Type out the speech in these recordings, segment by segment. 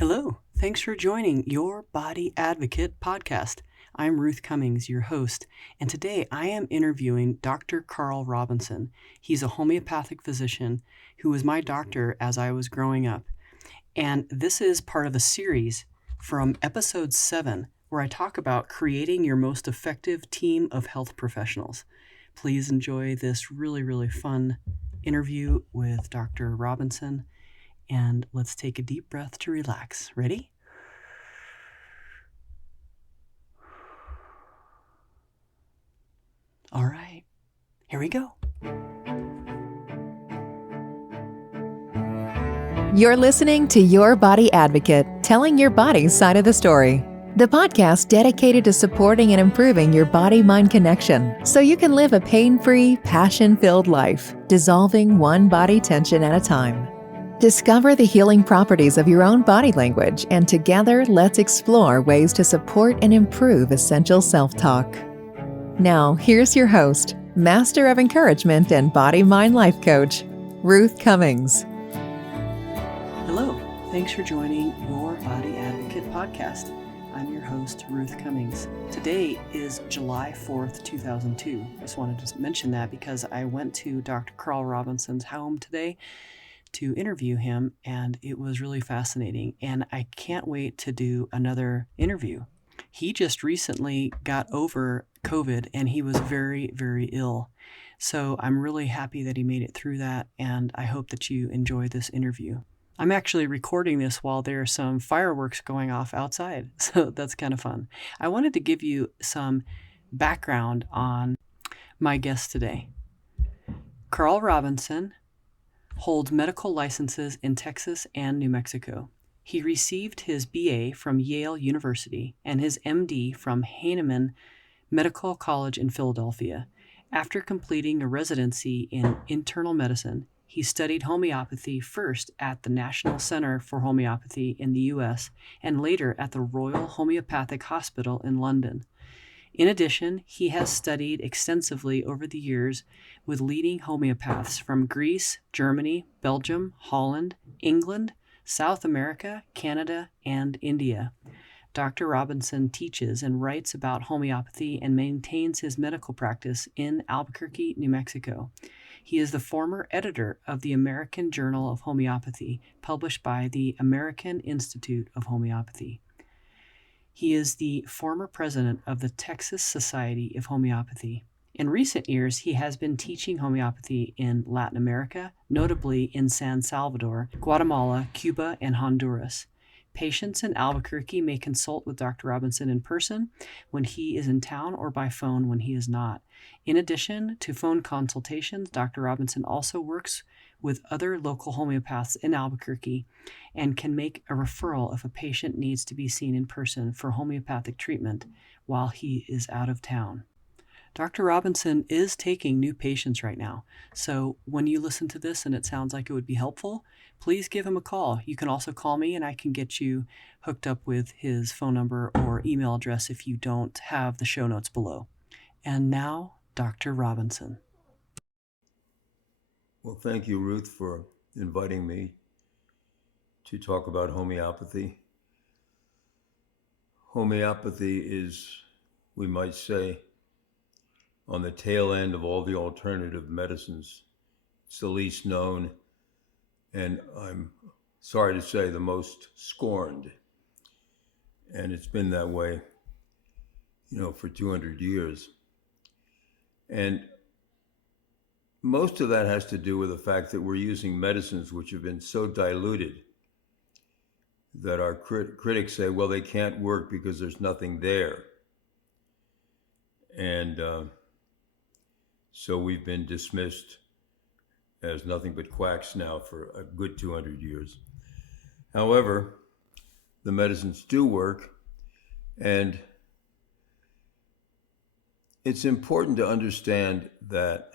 Hello, thanks for joining Your Body Advocate podcast. I'm Ruth Cummings, your host, and today I am interviewing Dr. Karl Robison. He's a homeopathic physician who was my doctor as I was growing up. And this is part of a series from episode 7, where I talk about creating your most effective team of health professionals. Please enjoy this really fun interview with Dr. Robison. And let's take a deep breath to relax. Ready? All right, here we go. You're listening to Your Body Advocate, telling your body's side of the story. The podcast dedicated to supporting and improving your body-mind connection so you can live a pain-free, passion-filled life, dissolving one body tension at a time. Discover the healing properties of your own body language, and together let's explore ways to support and improve essential self-talk. Now, here's your host, Master of Encouragement and Body-Mind Life Coach, Ruth Cummings. Hello, thanks for joining Your Body Advocate podcast. I'm your host, Ruth Cummings. Today is July 4th, 2002. I just wanted to mention that because I went to Dr. Karl Robison's home today to interview him, and it was really fascinating, and I can't wait to do another interview. He just recently got over COVID, and he was very ill. So I'm really happy that he made it through that, and I hope that you enjoy this interview. I'm actually recording this while there are some fireworks going off outside, so that's kind of fun. I wanted to give you some background on my guest today. Karl Robison holds medical licenses in Texas and New Mexico. He received his BA from Yale University and his MD from Heinemann Medical College in Philadelphia. After completing a residency in internal medicine, he studied homeopathy first at the National Center for Homeopathy in the U.S. and later at the Royal Homeopathic Hospital in London. In addition, he has studied extensively over the years with leading homeopaths from Greece, Germany, Belgium, Holland, England, South America, Canada, and India. Dr. Robison teaches and writes about homeopathy and maintains his medical practice in Albuquerque, New Mexico. He is the former editor of the American Journal of Homeopathy, published by the American Institute of Homeopathy. He is the former president of the Texas Society of Homeopathy. In recent years, he has been teaching homeopathy in Latin America, notably in San Salvador, Guatemala, Cuba, and Honduras. Patients in Albuquerque may consult with Dr. Robison in person when he is in town or by phone when he is not. In addition to phone consultations, Dr. Robison also works with other local homeopaths in Albuquerque and can make a referral if a patient needs to be seen in person for homeopathic treatment while he is out of town. Dr. Robison is taking new patients right now, so when you listen to this and it sounds like it would be helpful, please give him a call. You can also call me and I can get you hooked up with his phone number or email address if you don't have the show notes below. And now, Dr. Robison. Well, thank you, Ruth, for inviting me to talk about homeopathy. Homeopathy is, we might say, on the tail end of all the alternative medicines. It's the least known, and I'm sorry to say, the most scorned. And it's been that way, for 200 years. And most of that has to do with the fact that we're using medicines which have been so diluted that our critics say, well, they can't work because there's nothing there. And so we've been dismissed as nothing but quacks now for a good 200 years. However, the medicines do work, and it's important to understand that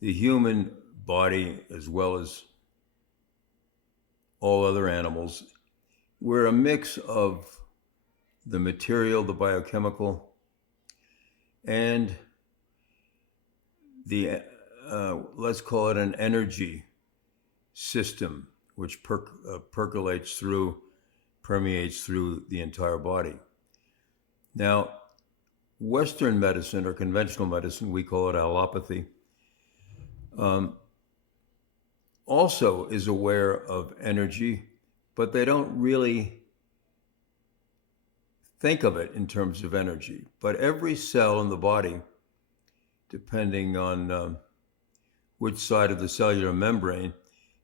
the human body, as well as all other animals, we're a mix of the material, the biochemical, and the, let's call it an energy system, which permeates through the entire body. Now, Western medicine or conventional medicine, we call it allopathy, also is aware of energy, but they don't really think of it in terms of energy. But every cell in the body, depending on which side of the cellular membrane,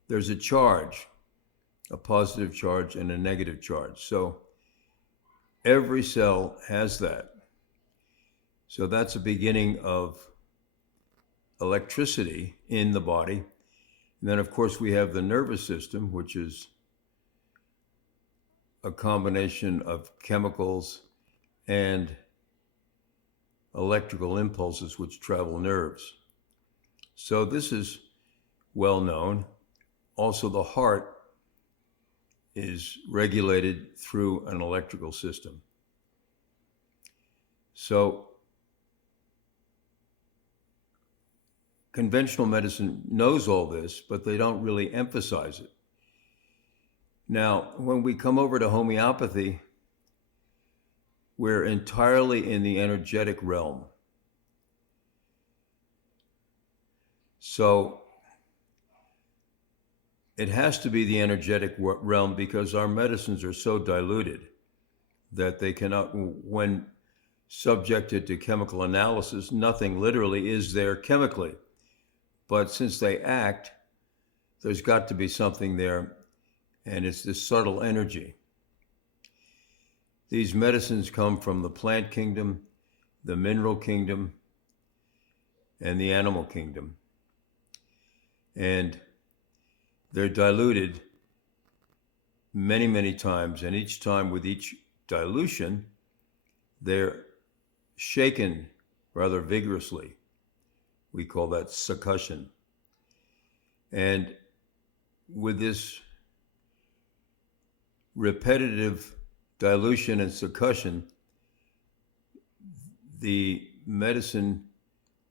there's a charge, a positive charge and a negative charge. So every cell has that. So that's the beginning of electricity in the body. And then, of course, we have the nervous system, which is a combination of chemicals and electrical impulses which travel nerves. So this is well known. Also, the heart is regulated through an electrical system. So conventional medicine knows all this, but they don't really emphasize it. Now, when we come over to homeopathy, we're entirely in the energetic realm. So it has to be the energetic realm because our medicines are so diluted that they cannot, when subjected to chemical analysis, nothing literally is there chemically. But since they act, there's got to be something there, and it's this subtle energy. These medicines come from the plant kingdom, the mineral kingdom, and the animal kingdom. And they're diluted many, many times, and each time with each dilution, they're shaken rather vigorously. We call that succussion. And with this repetitive dilution and succussion, the medicine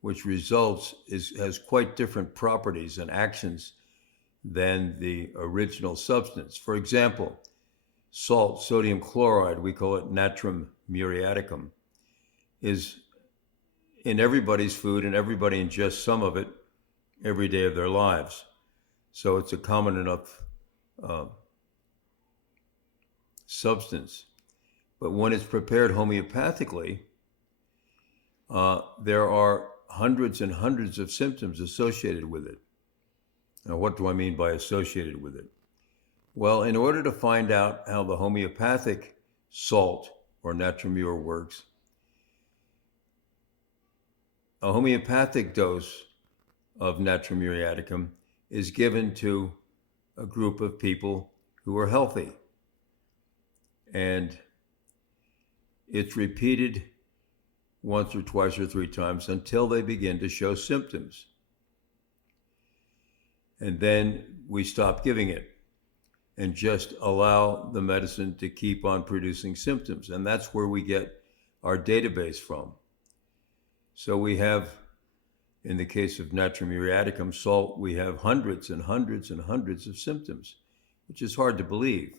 which results has quite different properties and actions than the original substance. For example, salt, sodium chloride, we call it natrum muriaticum, is in everybody's food, and everybody ingests some of it every day of their lives. So it's a common enough substance. But when it's prepared homeopathically, there are hundreds and hundreds of symptoms associated with it. Now, what do I mean by associated with it? Well, in order to find out how the homeopathic salt or natrimur works, a homeopathic dose of natrum muriaticum is given to a group of people who are healthy. And it's repeated once or twice or three times until they begin to show symptoms. And then we stop giving it and just allow the medicine to keep on producing symptoms. And that's where we get our database from. So we have, in the case of natrum muriaticum salt, we have hundreds and hundreds and hundreds of symptoms, which is hard to believe,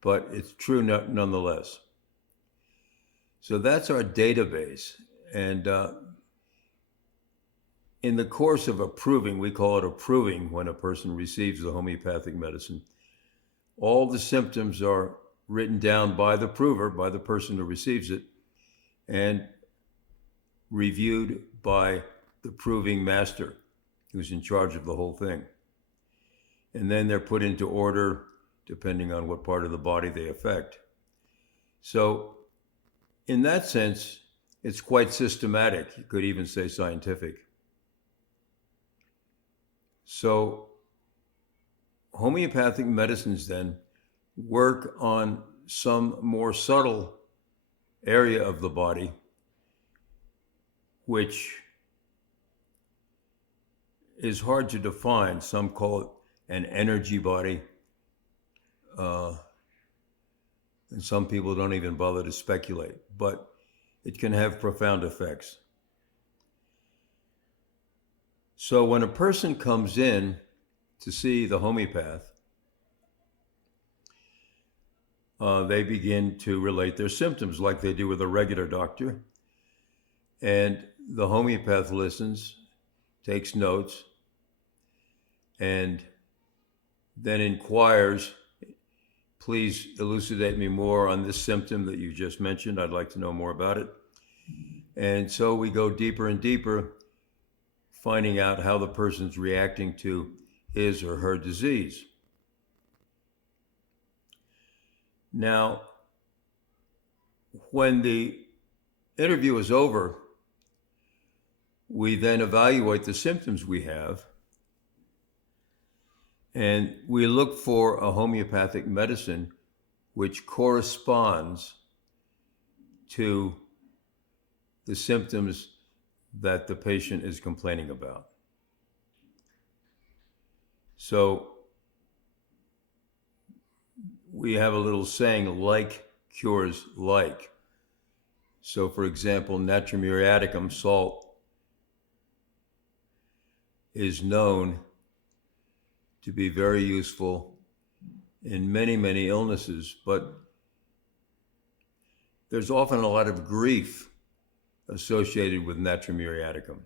but it's true nonetheless. So that's our database. And in the course of approving, we call it approving when a person receives the homeopathic medicine, all the symptoms are written down by the prover, by the person who receives it, and reviewed by the proving master who's in charge of the whole thing. And then they're put into order depending on what part of the body they affect. So in that sense, it's quite systematic. You could even say scientific. So homeopathic medicines then work on some more subtle area of the body, which is hard to define. Some call it an energy body, and some people don't even bother to speculate, but it can have profound effects. So when a person comes in to see the homeopath, they begin to relate their symptoms like they do with a regular doctor. And the homeopath listens, takes notes, and then inquires, please elucidate me more on this symptom that you just mentioned. I'd like to know more about it. And so we go deeper and deeper, finding out how the person's reacting to his or her disease. Now, when the interview is over, we then evaluate the symptoms we have, and we look for a homeopathic medicine which corresponds to the symptoms that the patient is complaining about. So we have a little saying, like cures like. So for example, natrum muriaticum, salt, is known to be very useful in many, many illnesses, but there's often a lot of grief associated with natrum muriaticum.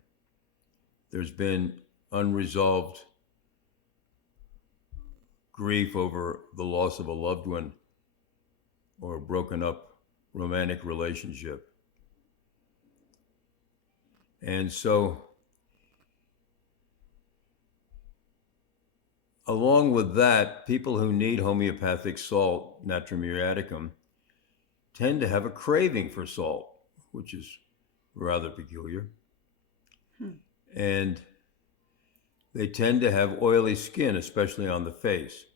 There's been unresolved grief over the loss of a loved one or a broken up romantic relationship. And so, along with that, people who need homeopathic salt, natrum muriaticum, tend to have a craving for salt, which is rather peculiar. And they tend to have oily skin, especially on the face.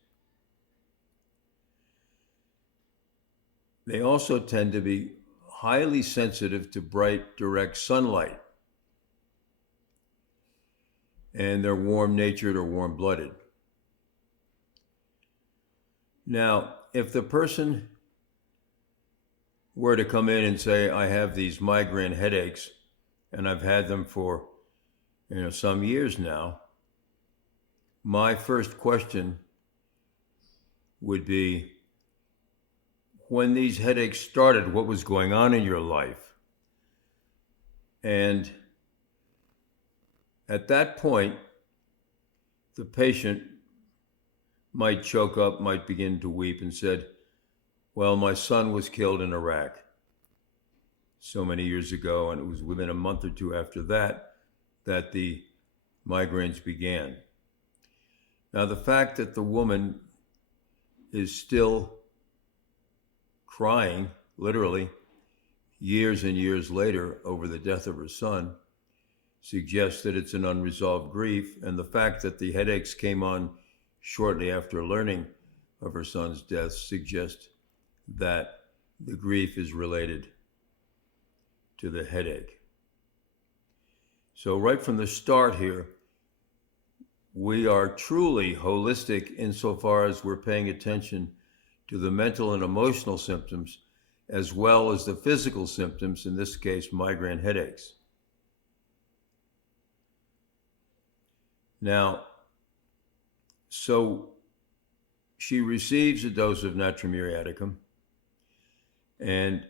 They also tend to be highly sensitive to bright, direct sunlight. And they're warm-natured or warm-blooded. Now, if the person were to come in and say, I have these migraine headaches, and I've had them for some years now, my first question would be, when these headaches started, what was going on in your life? And at that point, the patient might choke up, might begin to weep, and said, well, my son was killed in Iraq so many years ago, and it was within a month or two after that that the migraines began. Now, the fact that the woman is still crying, literally, years and years later over the death of her son, suggests that it's an unresolved grief, and the fact that the headaches came on shortly after learning of her son's death suggests that the grief is related to the headache. So right from the start here, we are truly holistic insofar as we're paying attention to the mental and emotional symptoms as well as the physical symptoms, in this case, migraine headaches. Now, so she receives a dose of natrum muriaticum, and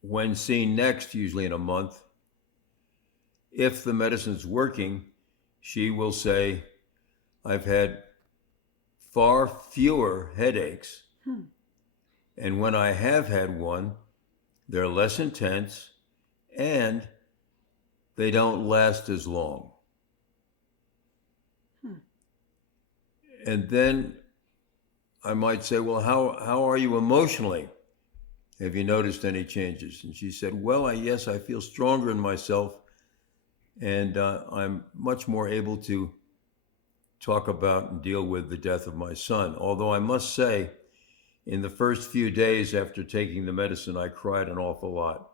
when seen next, usually in a month, if the medicine's working, she will say, I've had far fewer headaches, and when I have had one, they're less intense and they don't last as long. And then I might say, well, how are you emotionally? Have you noticed any changes? And she said, well, yes, I feel stronger in myself, and I'm much more able to talk about and deal with the death of my son. Although I must say, in the first few days after taking the medicine, I cried an awful lot.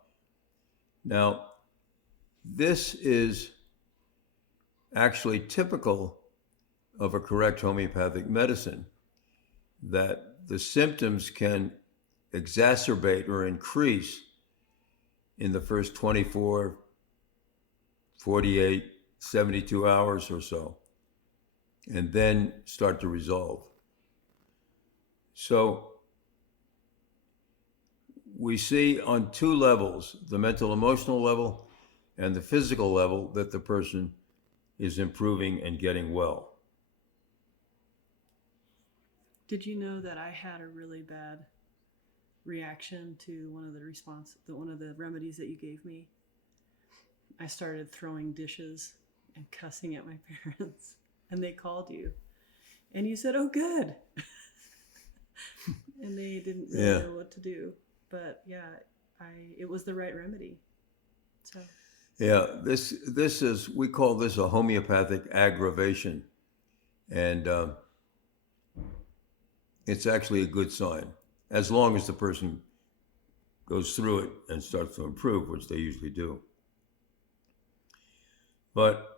Now, this is actually typical of a correct homeopathic medicine, that the symptoms can exacerbate or increase in the first 24, 48, 72 hours or so, and then start to resolve. So we see on two levels, the mental emotional level and the physical level, that the person is improving and getting well. Did you know that I had a really bad reaction to one of the remedies that you gave me? I started throwing dishes and cussing at my parents, and they called you, and you said, "Oh, good," and they didn't really know what to do. But yeah, it was the right remedy. So yeah, this is, we call this a homeopathic aggravation, and it's actually a good sign, as long as the person goes through it and starts to improve, which they usually do. But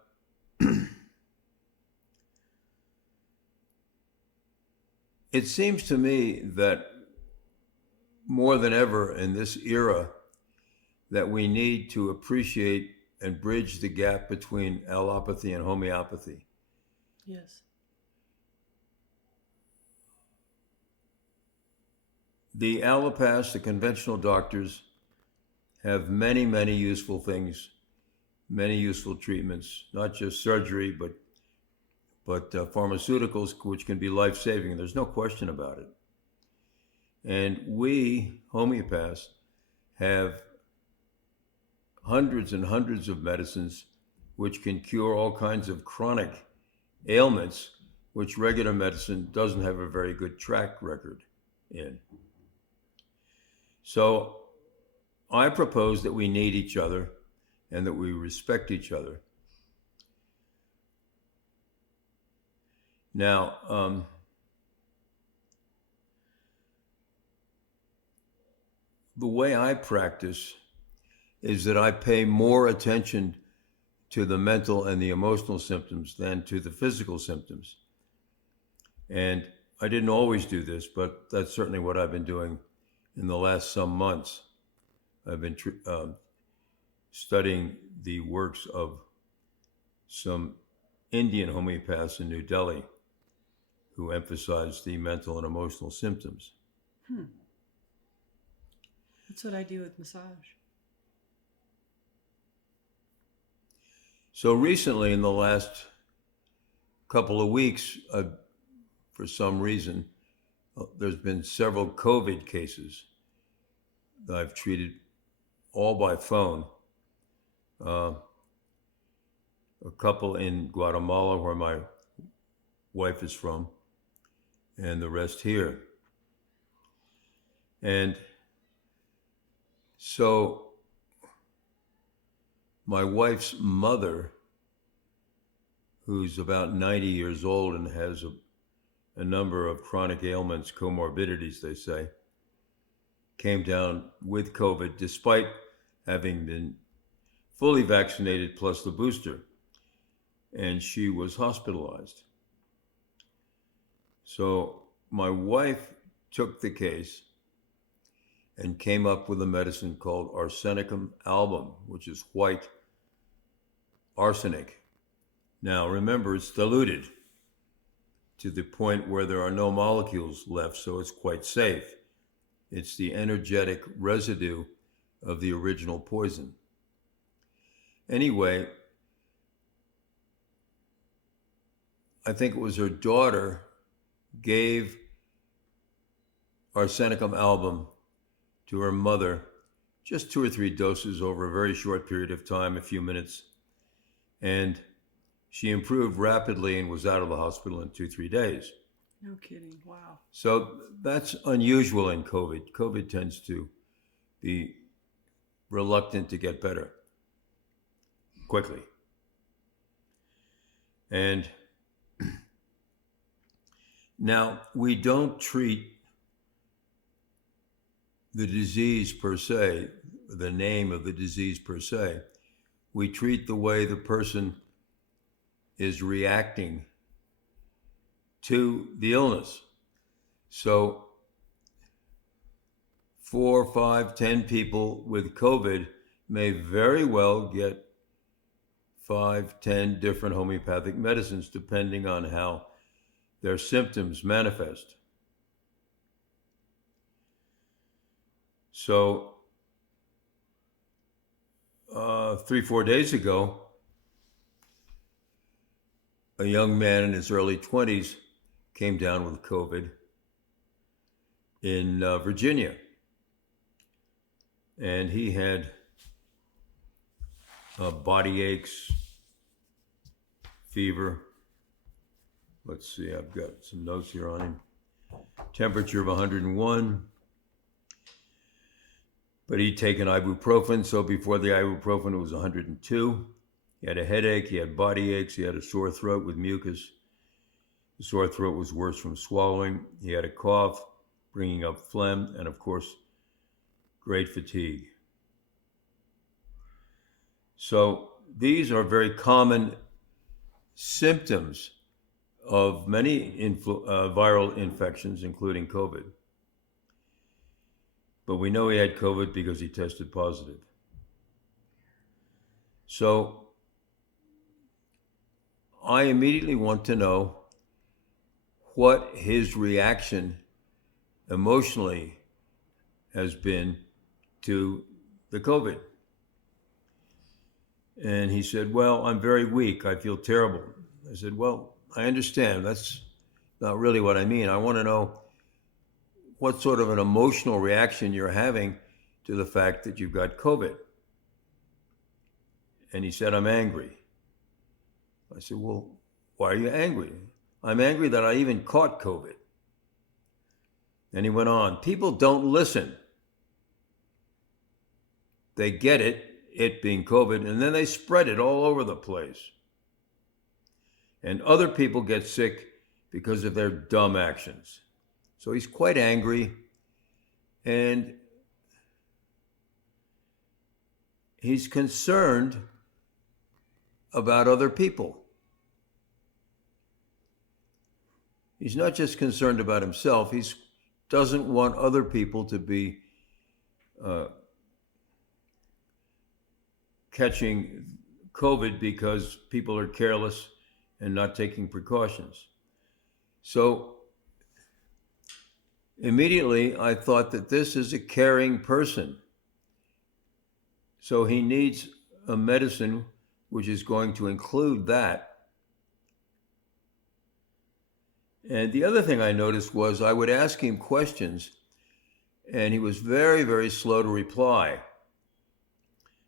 it seems to me that more than ever in this era, that we need to appreciate and bridge the gap between allopathy and homeopathy. yes. The allopaths, the conventional doctors, have many, many useful things, many useful treatments, not just surgery, but pharmaceuticals, which can be life-saving. There's no question about it. And we, homeopaths, have hundreds and hundreds of medicines which can cure all kinds of chronic ailments, which regular medicine doesn't have a very good track record in. So I propose that we need each other and that we respect each other. Now, the way I practice is that I pay more attention to the mental and the emotional symptoms than to the physical symptoms. And I didn't always do this, but that's certainly what I've been doing in the last some months. I've been studying the works of some Indian homeopaths in New Delhi who emphasize the mental and emotional symptoms. That's what I do with massage. So recently, in the last couple of weeks, for some reason, there's been several COVID cases that I've treated all by phone. A couple in Guatemala, where my wife is from, and the rest here. And so my wife's mother, who's about 90 years old and has a number of chronic ailments, comorbidities, they say, came down with COVID despite having been fully vaccinated plus the booster, and she was hospitalized. So my wife took the case and came up with a medicine called arsenicum album, which is white arsenic. Now remember, it's diluted to the point where there are no molecules left, so it's quite safe. It's the energetic residue of the original poison. Anyway, I think it was her daughter gave arsenicum album to her mother, just 2 or 3 doses over a very short period of time, a few minutes. And she improved rapidly and was out of the hospital in 2-3 days. No kidding. Wow. So that's unusual in COVID. COVID tends to be reluctant to get better quickly. And now we don't treat the disease per se, the name of the disease per se. We treat the way the person is reacting to the illness. So 4, 5, 10 people with COVID may very well get 5, 10 different homeopathic medicines depending on how their symptoms manifest. So 3-4 days ago, a young man in his early 20s came down with COVID in Virginia. And he had body aches, fever. Let's see, I've got some notes here on him. Temperature of 101. But he'd taken ibuprofen, so before the ibuprofen it was 102. He had a headache, he had body aches, he had a sore throat with mucus. The sore throat was worse from swallowing. He had a cough, bringing up phlegm, and of course, great fatigue. So these are very common symptoms of many viral infections, including COVID. But we know he had COVID because he tested positive. So I immediately want to know what his reaction emotionally has been to the COVID. And he said, well, I'm very weak. I feel terrible. I said, well, I understand. That's not really what I mean. I want to know what sort of an emotional reaction you're having to the fact that you've got COVID. And he said, I'm angry. I said, well, why are you angry? I'm angry that I even caught COVID. And he went on, people don't listen. They get it being COVID, and then they spread it all over the place. And other people get sick because of their dumb actions. So he's quite angry, and he's concerned about other people. He's not just concerned about himself, he doesn't want other people to be catching COVID because people are careless and not taking precautions. So immediately I thought that this is a caring person. So he needs a medicine which is going to include that. And the other thing I noticed was I would ask him questions and he was very, very slow to reply.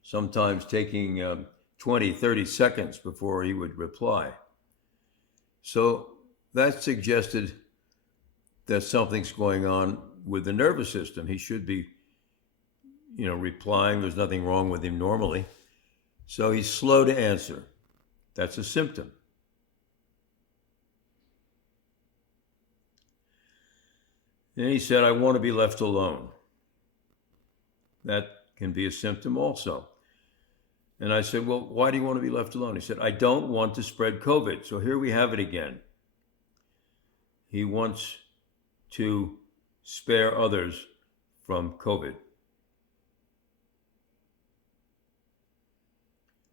Sometimes taking 20, 30 seconds before he would reply. So that suggested that something's going on with the nervous system. He should be, replying. There's nothing wrong with him normally. So he's slow to answer. That's a symptom. Then he said, I want to be left alone. That can be a symptom also. And I said, well, why do you want to be left alone? He said, I don't want to spread COVID. So here we have it again. He wants to spare others from COVID.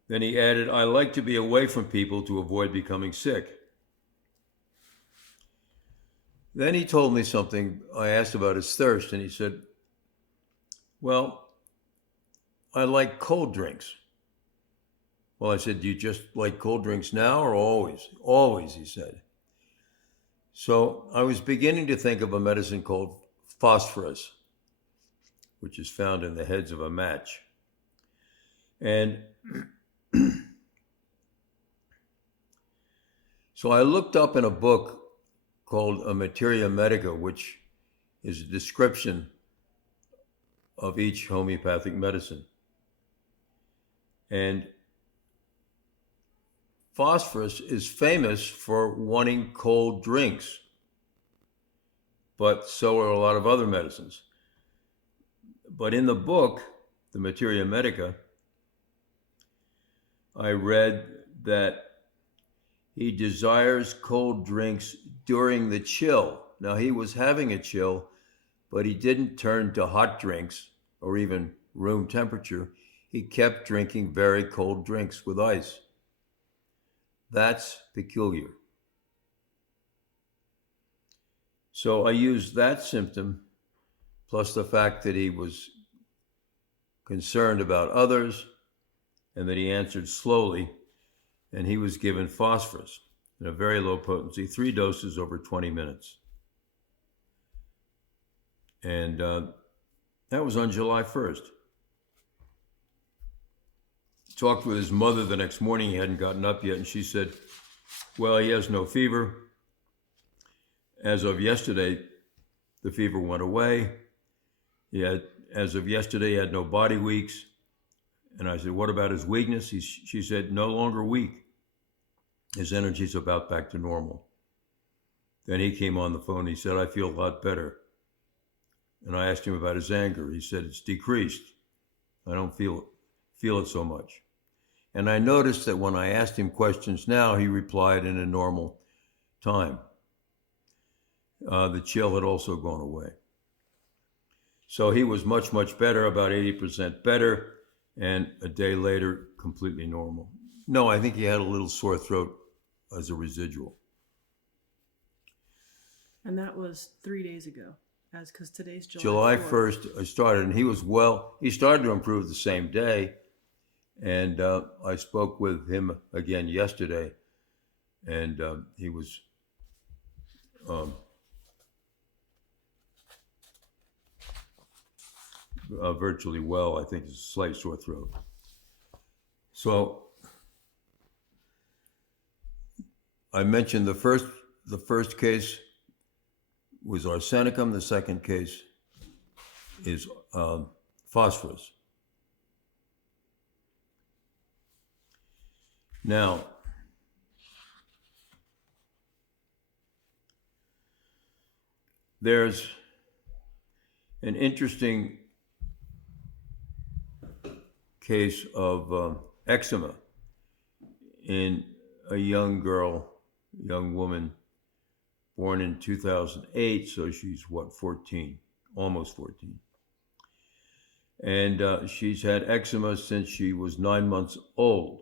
Then he added, I like to be away from people to avoid becoming sick. Then he told me something. I asked about his thirst, and he said, well, I like cold drinks. Well, I said, do you just like cold drinks now or always? Always, he said. So I was beginning to think of a medicine called phosphorus, which is found in the heads of a match. And so I looked up in a book called A Materia Medica, which is a description of each homeopathic medicine. And phosphorus is famous for wanting cold drinks, but so are a lot of other medicines. But in the book, The Materia Medica, I read that he desires cold drinks during the chill. Now, he was having a chill, but he didn't turn to hot drinks or even room temperature. He kept drinking very cold drinks with ice. That's peculiar. So I used that symptom, plus the fact that he was concerned about others, and that he answered slowly, and he was given phosphorus in a very low potency, 3 doses over 20 minutes. And that was on July 1st. Talked with his mother the next morning. He hadn't gotten up yet, and she said, well, he has no fever. As of yesterday, the fever went away. As of yesterday, he had no body weeks. And I said, what about his weakness? She said, no longer weak. His energy's about back to normal. Then he came on the phone. He said, I feel a lot better. And I asked him about his anger. He said, it's decreased. I don't feel it so much. And I noticed that when I asked him questions now, he replied in a normal time. The chill had also gone away. So he was much, much better, about 80% better, and a day later, completely normal. No, I think he had a little sore throat as a residual. And that was 3 days ago, because today's July 1st, I started, and he was well. He started to improve the same day, and I spoke with him again yesterday, and he was virtually well. I think it's a slight sore throat. So I mentioned the first case was arsenicum. The second case is phosphorus. Now, there's an interesting case of eczema in a young woman born in 2008, so she's 14, almost 14. And she's had eczema since she was 9 months old.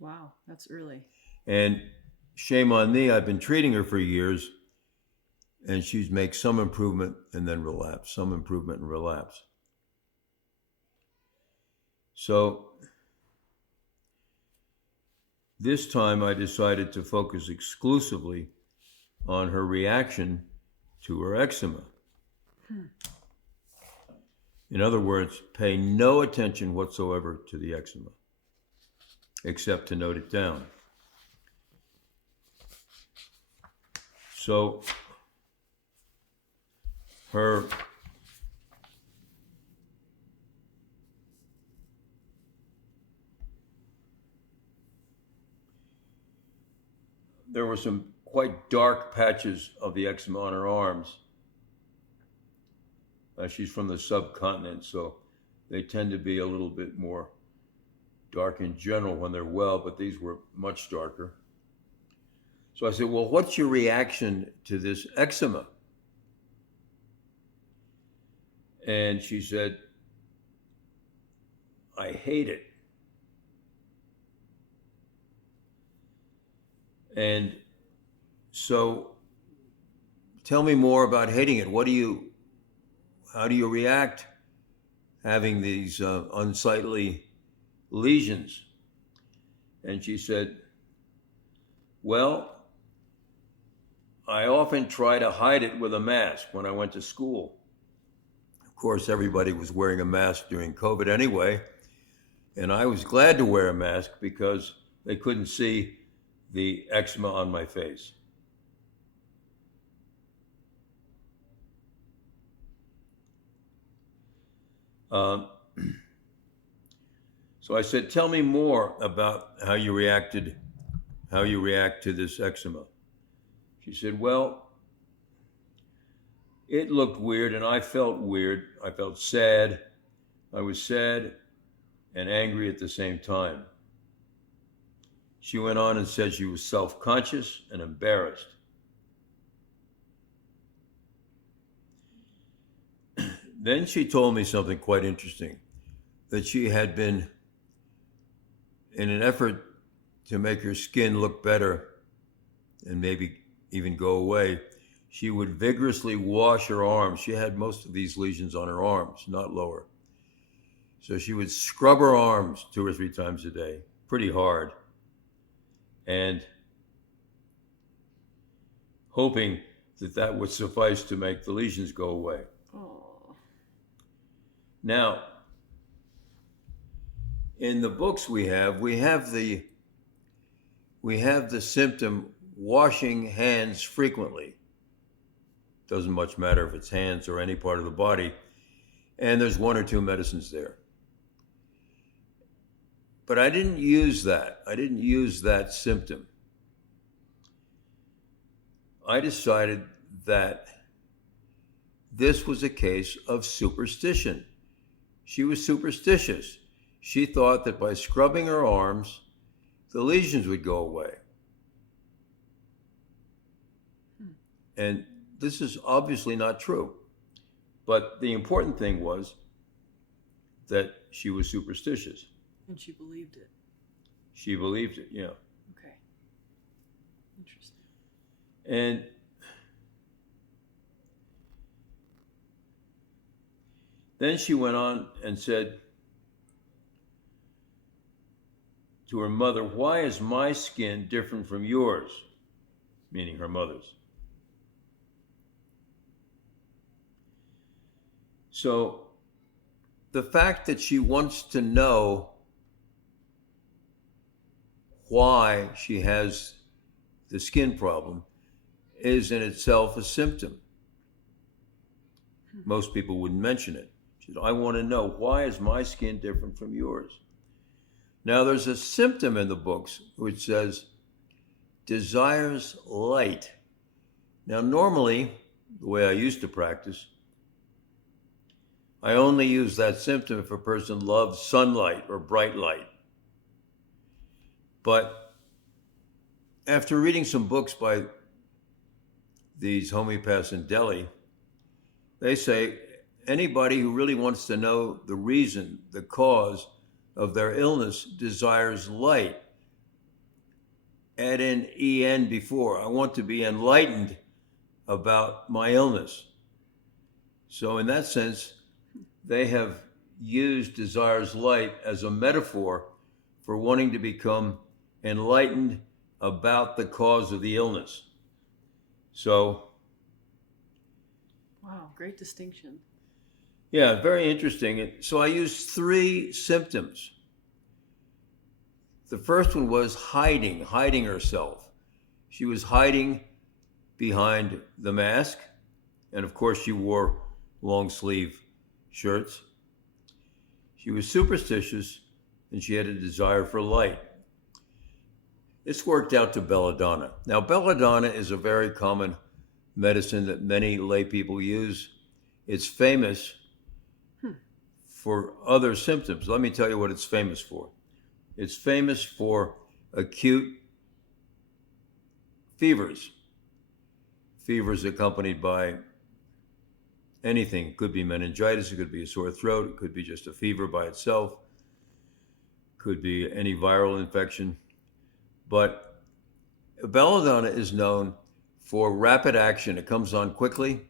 Wow, that's early. And shame on me, I've been treating her for years, and she's made some improvement and then relapse, some improvement and relapse. So this time I decided to focus exclusively on her reaction to her eczema. In other words, pay no attention whatsoever to the eczema, except to note it down. So there were some quite dark patches of the eczema on her arms. She's from the subcontinent, so they tend to be a little bit more dark in general when they're well, but these were much darker. So I said, well, what's your reaction to this eczema? And she said, I hate it. And so tell me more about hating it. How do you react having these unsightly lesions? And she said, well, I often try to hide it with a mask when I went to school. Of course, everybody was wearing a mask during COVID anyway, and I was glad to wear a mask because they couldn't see the eczema on my face. So I said, tell me more about how you react to this eczema. She said, well, it looked weird and I felt weird. I felt sad. I was sad and angry at the same time. She went on and said she was self-conscious and embarrassed. Then she told me something quite interesting, that she had been, in an effort to make her skin look better and maybe even go away, she would vigorously wash her arms. She had most of these lesions on her arms, not lower. So she would scrub her arms 2 or 3 times a day, pretty hard, and hoping that that would suffice to make the lesions go away. Oh. Now, in the books we have the symptom washing hands frequently. Doesn't much matter if it's hands or any part of the body, and there's 1 or 2 medicines there. But I didn't use that. I didn't use that symptom. I decided that this was a case of superstition. She was superstitious. She thought that by scrubbing her arms, the lesions would go away. And this is obviously not true. But the important thing was that she was superstitious. And she believed it. She believed it, yeah. Okay. Interesting. And then she went on and said to her mother, "Why is my skin different from yours?" Meaning her mother's. So the fact that she wants to know why she has the skin problem is in itself a symptom. Most people wouldn't mention it. She said, "I want to know, why is my skin different from yours?" Now there's a symptom in the books which says, desires light. Now normally, the way I used to practice, I only use that symptom if a person loves sunlight or bright light. But after reading some books by these homeopaths in Delhi, they say anybody who really wants to know the reason, the cause of their illness desires light. Add in EN before. I want to be enlightened about my illness. So in that sense, they have used desires light as a metaphor for wanting to become enlightened about the cause of the illness. So, wow, great distinction. Yeah, very interesting. So I used 3 symptoms. The first one was hiding herself. She was hiding behind the mask, and of course she wore long sleeve shirts. She was superstitious, and she had a desire for light. This worked out to belladonna. Now, belladonna is a very common medicine that many lay people use. It's famous for other symptoms. Let me tell you what it's famous for. It's famous for acute fevers. Fevers accompanied by anything. It could be meningitis, it could be a sore throat, it could be just a fever by itself, it could be any viral infection. But belladonna is known for rapid action. It comes on quickly,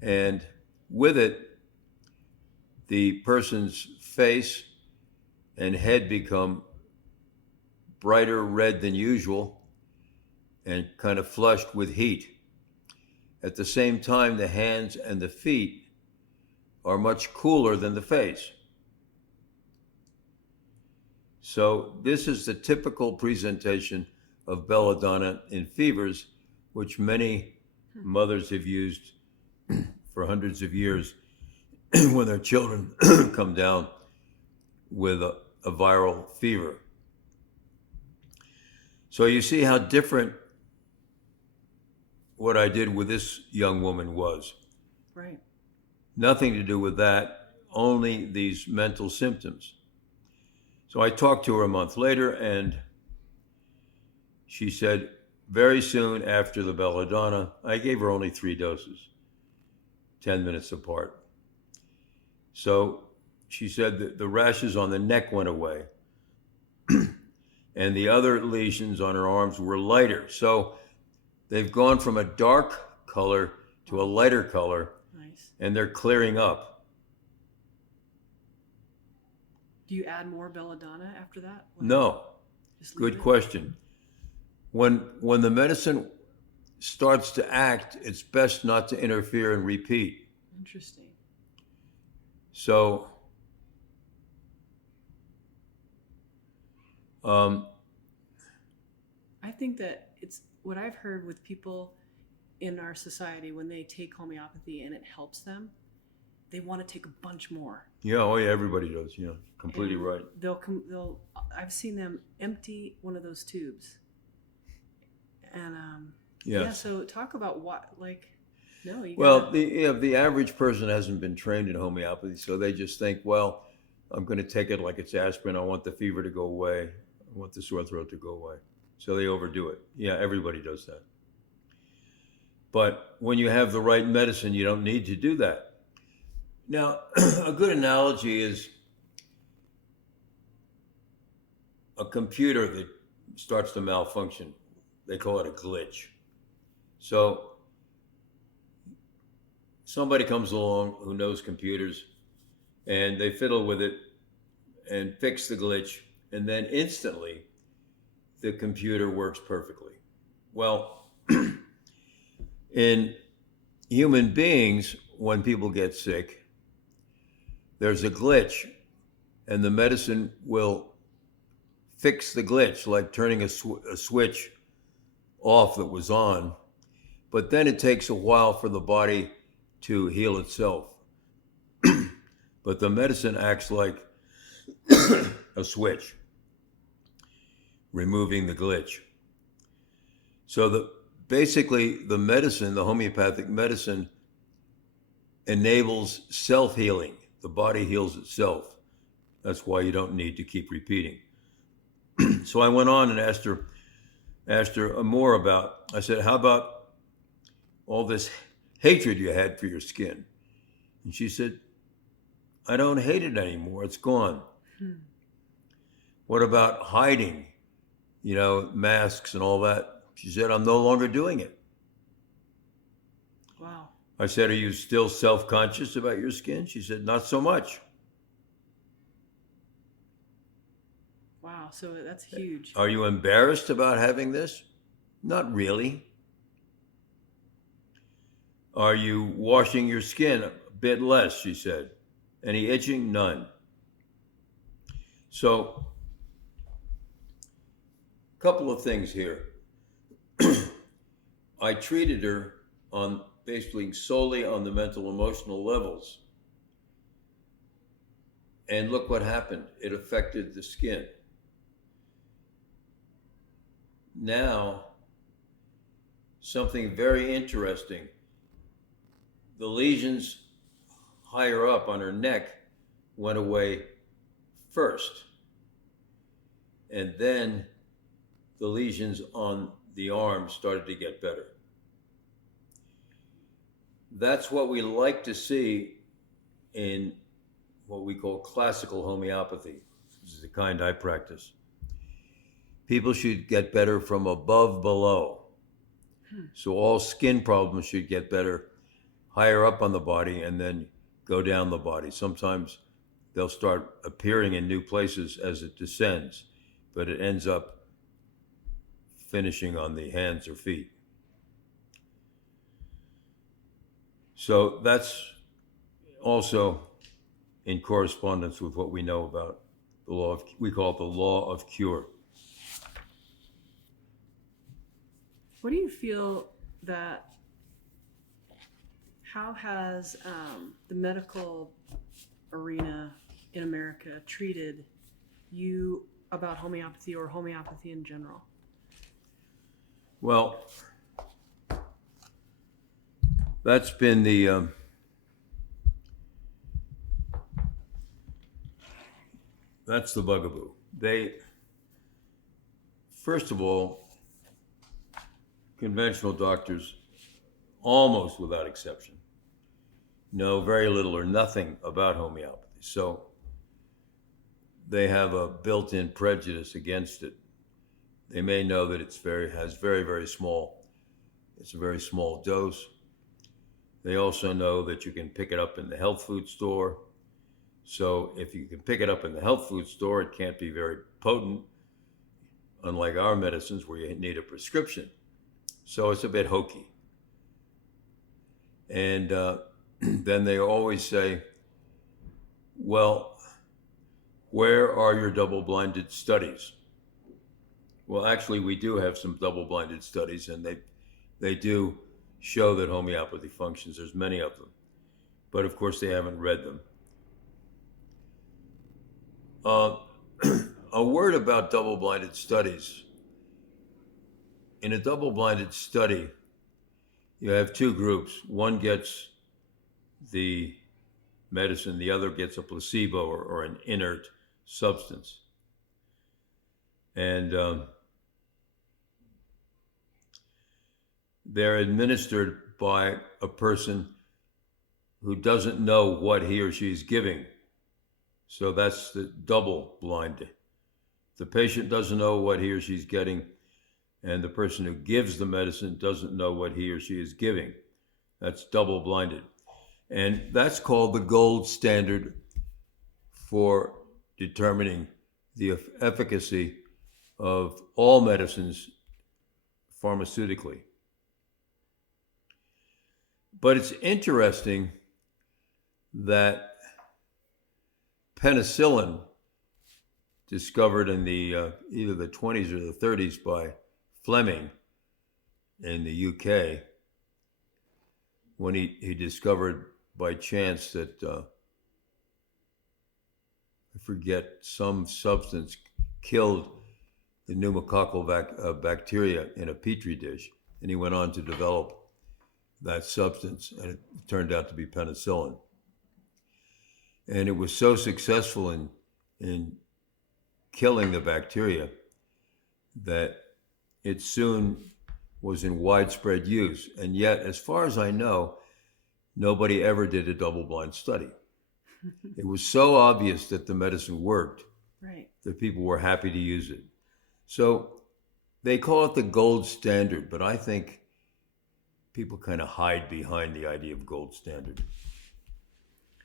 and with it, the person's face and head become brighter red than usual and kind of flushed with heat. At the same time, the hands and the feet are much cooler than the face. So this is the typical presentation of belladonna in fevers, which many mothers have used for hundreds of years when their children come down with a viral fever. So you see how different what I did with this young woman was. Right. Nothing to do with that, only these mental symptoms. So I talked to her a month later, and she said very soon after the belladonna, I gave her only 3 doses, 10 minutes apart. So she said that the rashes on the neck went away and the other lesions on her arms were lighter. So they've gone from a dark color to a lighter color. Nice. And they're clearing up. Do you add more belladonna after that? No. Just leave Good it? question. When the medicine starts to act, it's best not to interfere and repeat. Interesting. So, I think that it's what I've heard with people in our society when they take homeopathy and it helps them, they want to take a bunch more. yeah, oh yeah, everybody does. Yeah, completely And right. They'll. I've seen them empty one of those tubes. And yeah. So talk about what, like, no, you. Well, the average person hasn't been trained in homeopathy, so they just think, well, I'm going to take it like it's aspirin. I want the fever to go away. I want the sore throat to go away. So they overdo it. Yeah, everybody does that. But when you have the right medicine, you don't need to do that. Now, a good analogy is a computer that starts to malfunction. They call it a glitch. So somebody comes along who knows computers and they fiddle with it and fix the glitch, and then instantly the computer works perfectly. Well, in human beings, when people get sick, there's a glitch, and the medicine will fix the glitch, like turning a switch off that was on. But then it takes a while for the body to heal itself. But the medicine acts like a switch, removing the glitch. So basically the medicine, the homeopathic medicine, enables self-healing. The body heals itself. That's why you don't need to keep repeating. So I went on and asked her more about, I said, how about all this hatred you had for your skin? And she said, I don't hate it anymore. It's gone. What about hiding, masks and all that? She said, I'm no longer doing it. Wow. I said, are you still self-conscious about your skin? She said, not so much. Wow, so that's huge. Are you embarrassed about having this? Not really. Are you washing your skin a bit less? She said. Any itching? None. So, a couple of things here. I treated her on basically solely on the mental emotional levels. And look what happened. It affected the skin. Now, something very interesting. The lesions higher up on her neck went away first. And then the lesions on the arm started to get better. That's what we like to see in what we call classical homeopathy. This is the kind I practice. People should get better from above below. So all skin problems should get better higher up on the body and then go down the body. Sometimes they'll start appearing in new places as it descends, but it ends up finishing on the hands or feet. So that's also in correspondence with what we know about the law of, we call it the law of cure. What do you feel that, how has the medical arena in America treated you about homeopathy or homeopathy in general? Well, that's been the that's the bugaboo. They, first of all, conventional doctors, almost without exception, know very little or nothing about homeopathy. So they have a built-in prejudice against it. They may know that it's a very, very small dose. They also know that you can pick it up in the health food store. So if you can pick it up in the health food store, it can't be very potent, unlike our medicines where you need a prescription. So it's a bit hokey. And then they always say, well, where are your double-blinded studies? Well, actually, we do have some double-blinded studies, and they do show that homeopathy functions. There's many of them. But of course, they haven't read them. A word about double-blinded studies. In a double-blinded study, you have two groups. One gets the medicine, the other gets a placebo or an inert substance. And they're administered by a person who doesn't know what he or she is giving. So that's the double blind. The patient doesn't know what he or she's getting, and the person who gives the medicine doesn't know what he or she is giving. That's double blinded. And that's called the gold standard for determining the efficacy of all medicines pharmaceutically. But it's interesting that penicillin, discovered in the either the 20s or the 30s by Fleming in the UK, when he discovered by chance that I forget, some substance killed the pneumococcal bacteria in a petri dish, and he went on to develop that substance, and it turned out to be penicillin. And it was so successful in killing the bacteria that it soon was in widespread use. And yet, as far as I know, nobody ever did a double-blind study. It was so obvious that the medicine worked, right, that people were happy to use it. So they call it the gold standard, but I think people kind of hide behind the idea of gold standard.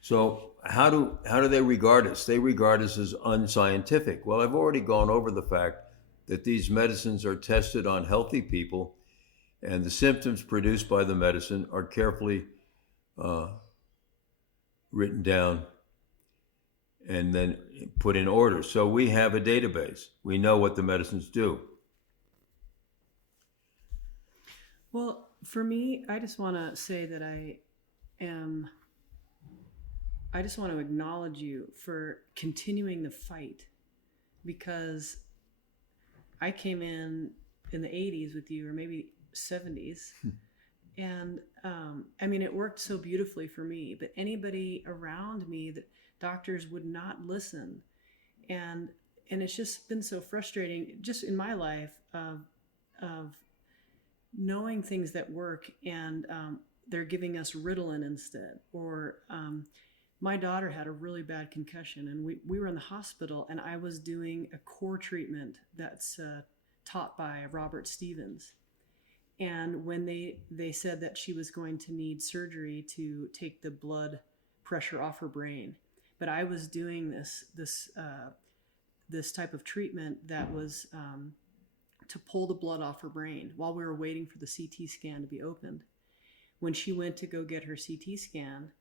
So how do they regard us? They regard us as unscientific. Well, I've already gone over the fact that these medicines are tested on healthy people, and the symptoms produced by the medicine are carefully written down and then put in order. So we have a database. We know what the medicines do. Well, for me, I just want to say that I just want to acknowledge you for continuing the fight, because I came in the 80s with you, or maybe 70s. And I mean, it worked so beautifully for me, but anybody around me, that doctors would not listen. And it's just been so frustrating just in my life of knowing things that work, and they're giving us Ritalin instead. Or my daughter had a really bad concussion, and we were in the hospital, and I was doing a core treatment that's taught by Robert Stevens. And when they said that she was going to need surgery to take the blood pressure off her brain, but I was doing this type of treatment that was to pull the blood off her brain while we were waiting for the CT scan to be opened. When she went to go get her CT scan,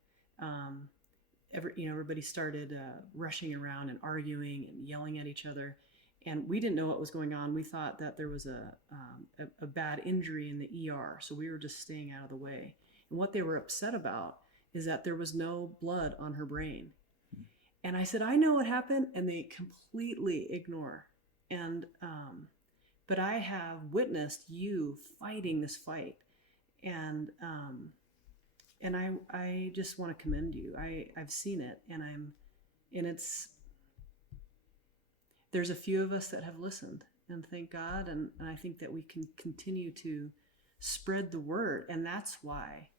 everybody started rushing around and arguing and yelling at each other. And we didn't know what was going on. We thought that there was a bad injury in the ER, so we were just staying out of the way. And what they were upset about is that there was no blood on her brain. And I said, I know what happened, and they completely ignore. And but I have witnessed you fighting this fight, and I just want to commend you. I've seen it, and it's. There's a few of us that have listened, and thank God, and I think that we can continue to spread the word, and that's why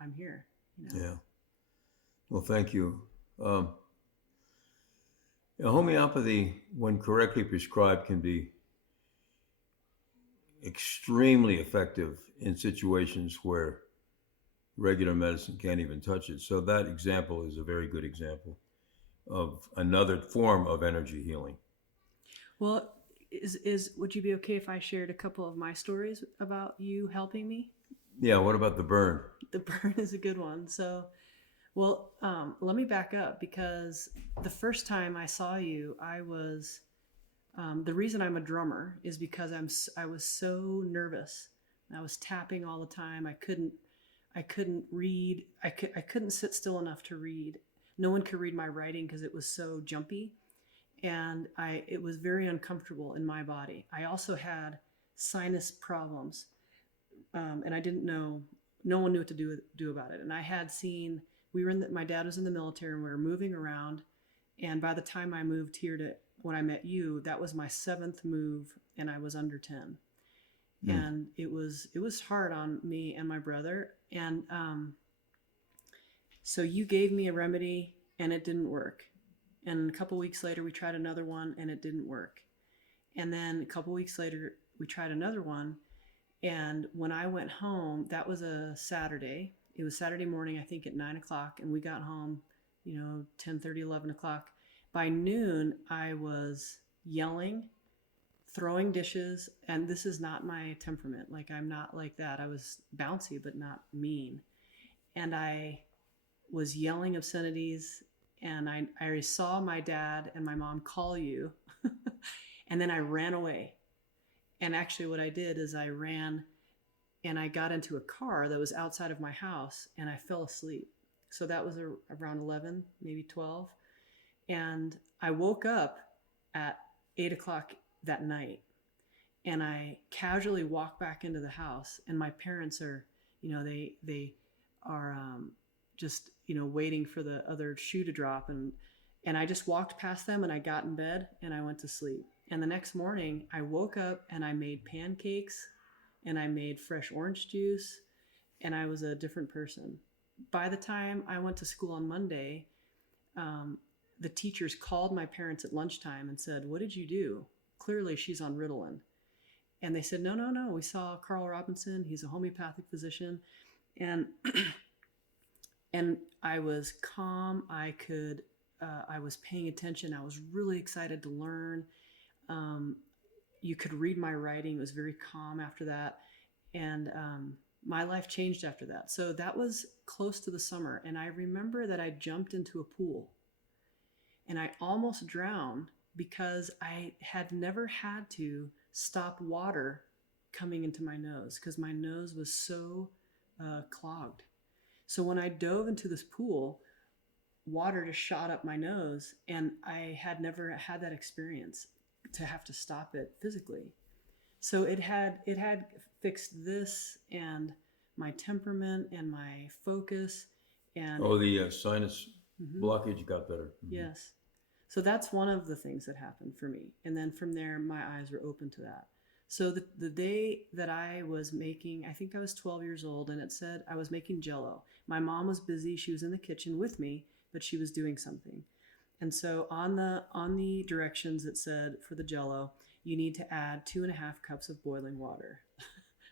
I'm here. Yeah. Well, thank you. Homeopathy, when correctly prescribed, can be extremely effective in situations where regular medicine can't even touch it. So that example is a very good example of another form of energy healing. Well, would you be okay if I shared a couple of my stories about you helping me? Yeah, what about the burn? The burn is a good one. So, well, let me back up, because the first time I saw you, I was the reason I'm a drummer is because I was so nervous. I was tapping all the time. I couldn't read. I couldn't sit still enough to read. No one could read my writing because it was so jumpy, and it was very uncomfortable in my body. I also had sinus problems, and I didn't know. No one knew what to do about it. And I had seen. My dad was in the military, and we were moving around. And by the time I moved here to when I met you, that was my 7th move, and I was under 10. And it was hard on me and my brother. And so you gave me a remedy, and it didn't work. And a couple weeks later, we tried another one, and it didn't work. And then a couple weeks later, we tried another one. And when I went home, that was a Saturday. It was Saturday morning, I think at 9 o'clock. And we got home, 10:30, 11 o'clock. By noon, I was yelling, throwing dishes. And this is not my temperament. Like, I'm not like that. I was bouncy, but not mean. And I was yelling obscenities. And I saw my dad and my mom call you. And then I ran away. And actually what I did is I ran and I got into a car that was outside of my house, and I fell asleep. So that was around 11, maybe 12. And I woke up at 8 o'clock that night, and I casually walked back into the house, and my parents are, they are just, waiting for the other shoe to drop. And I just walked past them, and I got in bed, and I went to sleep. And the next morning I woke up and I made pancakes, and I made fresh orange juice, and I was a different person. By the time I went to school on Monday, the teachers called my parents at lunchtime and said, "What did you do? Clearly she's on Ritalin." And they said, no, we saw Karl Robison. He's a homeopathic physician. And and I was calm. I was paying attention. I was really excited to learn. You could read my writing. It was very calm after that. And my life changed after that. So that was close to the summer. And I remember that I jumped into a pool, and I almost drowned because I had never had to stop water coming into my nose because my nose was so clogged. So when I dove into this pool, water just shot up my nose, and I had never had that experience to have to stop it physically. So it had fixed this and my temperament and my focus. And the sinus blockage got better. Yes. So that's one of the things that happened for me. And then from there, my eyes were open to that. So the day that I was making, I think I was 12 years old, and it said I was making Jell-O. My mom was busy. She was in the kitchen with me, but she was doing something. And so on the directions, it said for the Jell-O, you need to add 2.5 cups of boiling water.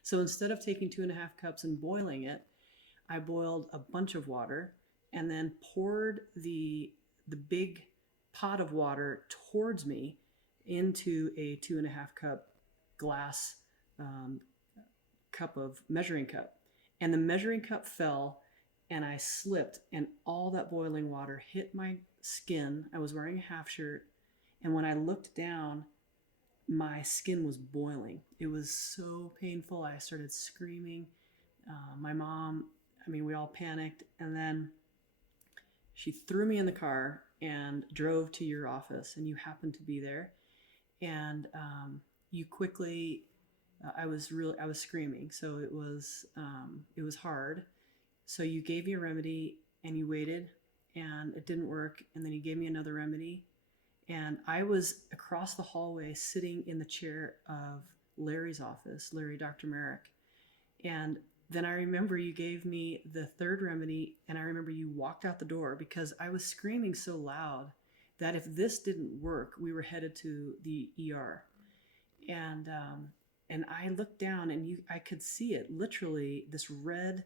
So instead of taking 2.5 cups and boiling it, I boiled a bunch of water and then poured the big pot of water towards me into a 2.5 cup glass cup of measuring cup. And the measuring cup fell, and I slipped, and all that boiling water hit my skin. I was wearing a half shirt, and when I looked down, my skin was boiling. It was so painful. I started screaming. My mom, we all panicked, and then she threw me in the car and drove to your office, and you happened to be there. And you quickly, I was screaming, so it was hard. So you gave me a remedy, and you waited, and it didn't work. And then you gave me another remedy, and I was across the hallway sitting in the chair of Larry's office, Dr. Merrick. And then I remember you gave me the third remedy, and I remember you walked out the door because I was screaming so loud that if this didn't work, we were headed to the ER. And I looked down, and I could see it, literally this red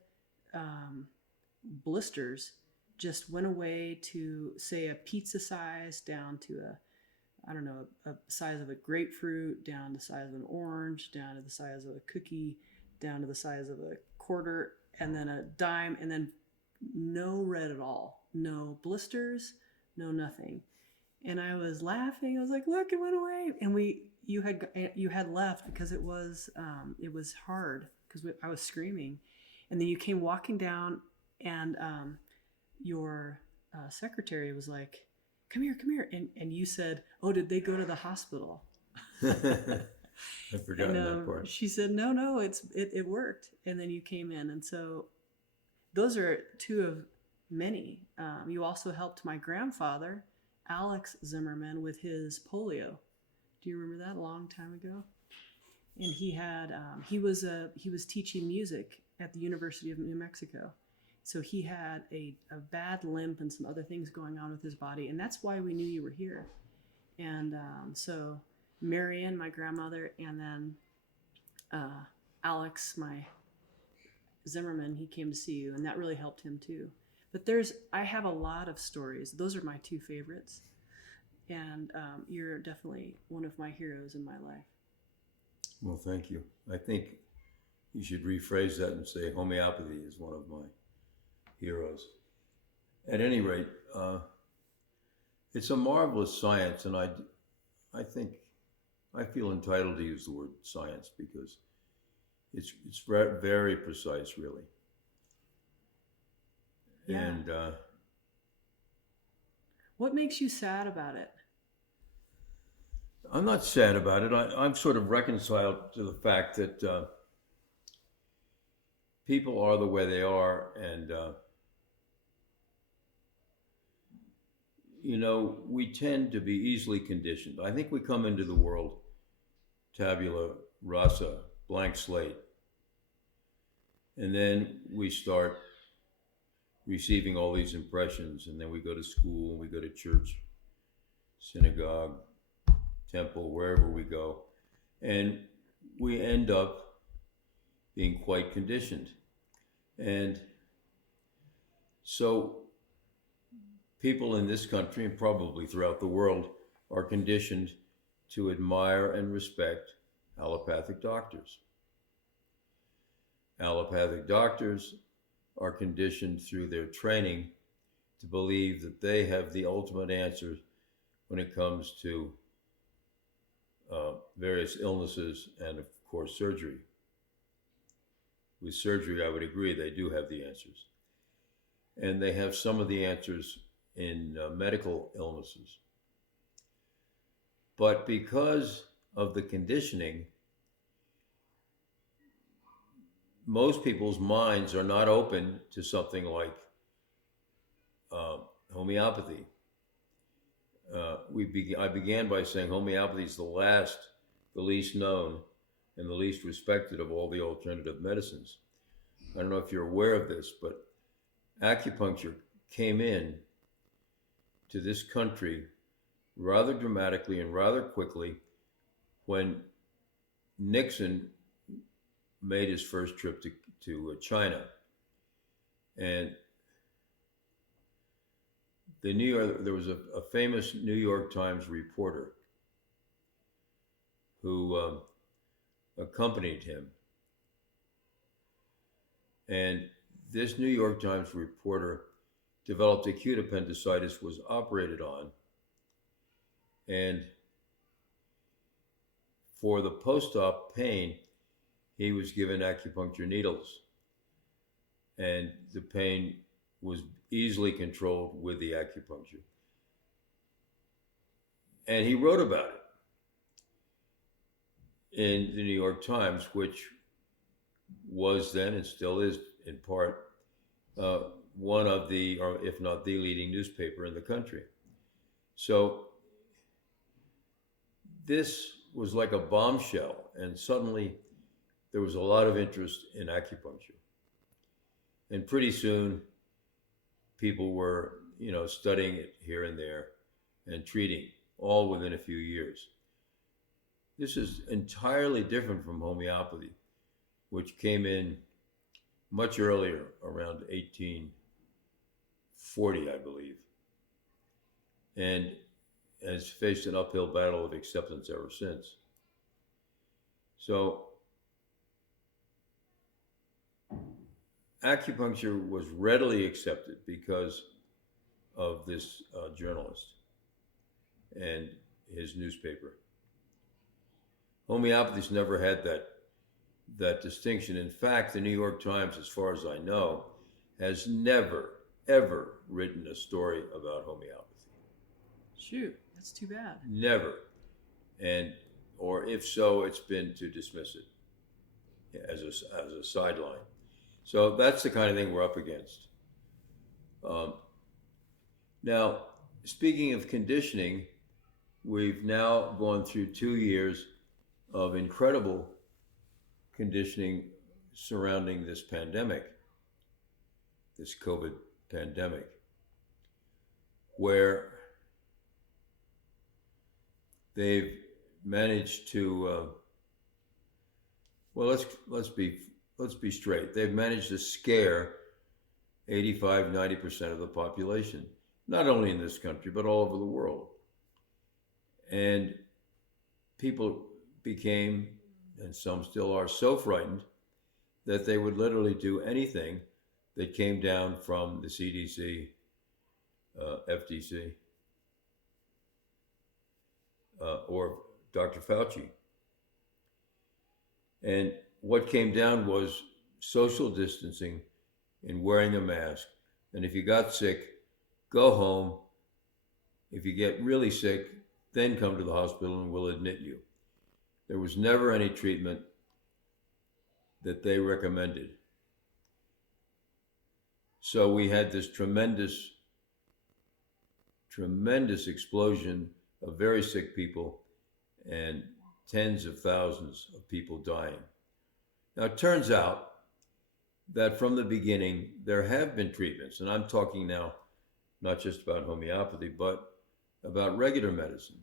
blisters just went away to, say, a pizza size down to a size of a grapefruit, down to the size of an orange, down to the size of a cookie, down to the size of a quarter, and then a dime, and then no red at all. No blisters, no nothing. And I was laughing. I was like, look, it went away. And you had left because it was hard because I was screaming. And then you came walking down, and your secretary was like, come here. And you said, oh, did they go to the hospital? I've forgotten that part. She said, no, it worked. And then you came in. And so those are two of many. You also helped my grandfather, Alex Zimmerman, with his polio. Do you remember that? A long time ago? And he had, he was teaching music at the University of New Mexico. So he had a bad limp and some other things going on with his body. And that's why we knew you were here. And so Marion, my grandmother, and then Alex, my Zimmerman, he came to see you, and that really helped him too. But I have a lot of stories. Those are my two favorites. And you're definitely one of my heroes in my life. Well, thank you. I think you should rephrase that and say homeopathy is one of my heroes. At any rate, it's a marvelous science, and I think I feel entitled to use the word science because it's very precise, really. Yeah. And what makes you sad about it? I'm not sad about it. I'm sort of reconciled to the fact that people are the way they are, and we tend to be easily conditioned. I think we come into the world tabula rasa, blank slate, and then we start receiving all these impressions, and then we go to school, and we go to church, synagogue, temple, wherever we go, and we end up being quite conditioned. And so people in this country, and probably throughout the world, are conditioned to admire and respect allopathic doctors. Allopathic doctors are conditioned through their training to believe that they have the ultimate answer when it comes to various illnesses and, of course, surgery. With surgery, I would agree, they do have the answers. And they have some of the answers in medical illnesses. But because of the conditioning, most people's minds are not open to something like homeopathy. I began by saying homeopathy is the least known, and the least respected of all the alternative medicines. I don't know if you're aware of this, but acupuncture came in to this country rather dramatically and rather quickly when Nixon made his first trip to China. And there was a famous New York Times reporter who accompanied him. And this New York Times reporter developed acute appendicitis, was operated on, and for the post-op pain, he was given acupuncture needles, and the pain was easily controlled with the acupuncture. And he wrote about it in the New York Times, which was then and still is in part one of the, or if not the leading newspaper in the country. So this was like a bombshell, and suddenly there was a lot of interest in acupuncture. And pretty soon people were, studying it here and there and treating, all within a few years. This is entirely different from homeopathy, which came in much earlier, around 1840, I believe, and has faced an uphill battle of acceptance ever since. So acupuncture was readily accepted because of this journalist and his newspaper. Homeopathy's never had that distinction. In fact, the New York Times, as far as I know, has never, ever written a story about homeopathy. Shoot, that's too bad. Never. And, or if so, it's been to dismiss it as a sideline. So that's the kind of thing we're up against. Now, speaking of conditioning, we've now gone through 2 years of incredible conditioning surrounding this pandemic, this COVID pandemic, where they've managed to, well, let's be straight. They've managed to scare 85-90% of the population, not only in this country, but all over the world. And people became, and some still are, so frightened that they would literally do anything that came down from the CDC, FDC, or Dr. Fauci. And what came down was social distancing and wearing a mask. And if you got sick, go home. If you get really sick, then come to the hospital and we'll admit you. There was never any treatment that they recommended. So we had this tremendous explosion of very sick people and tens of thousands of people dying. Now, it turns out that from the beginning, there have been treatments, and I'm talking now not just about homeopathy, but about regular medicine.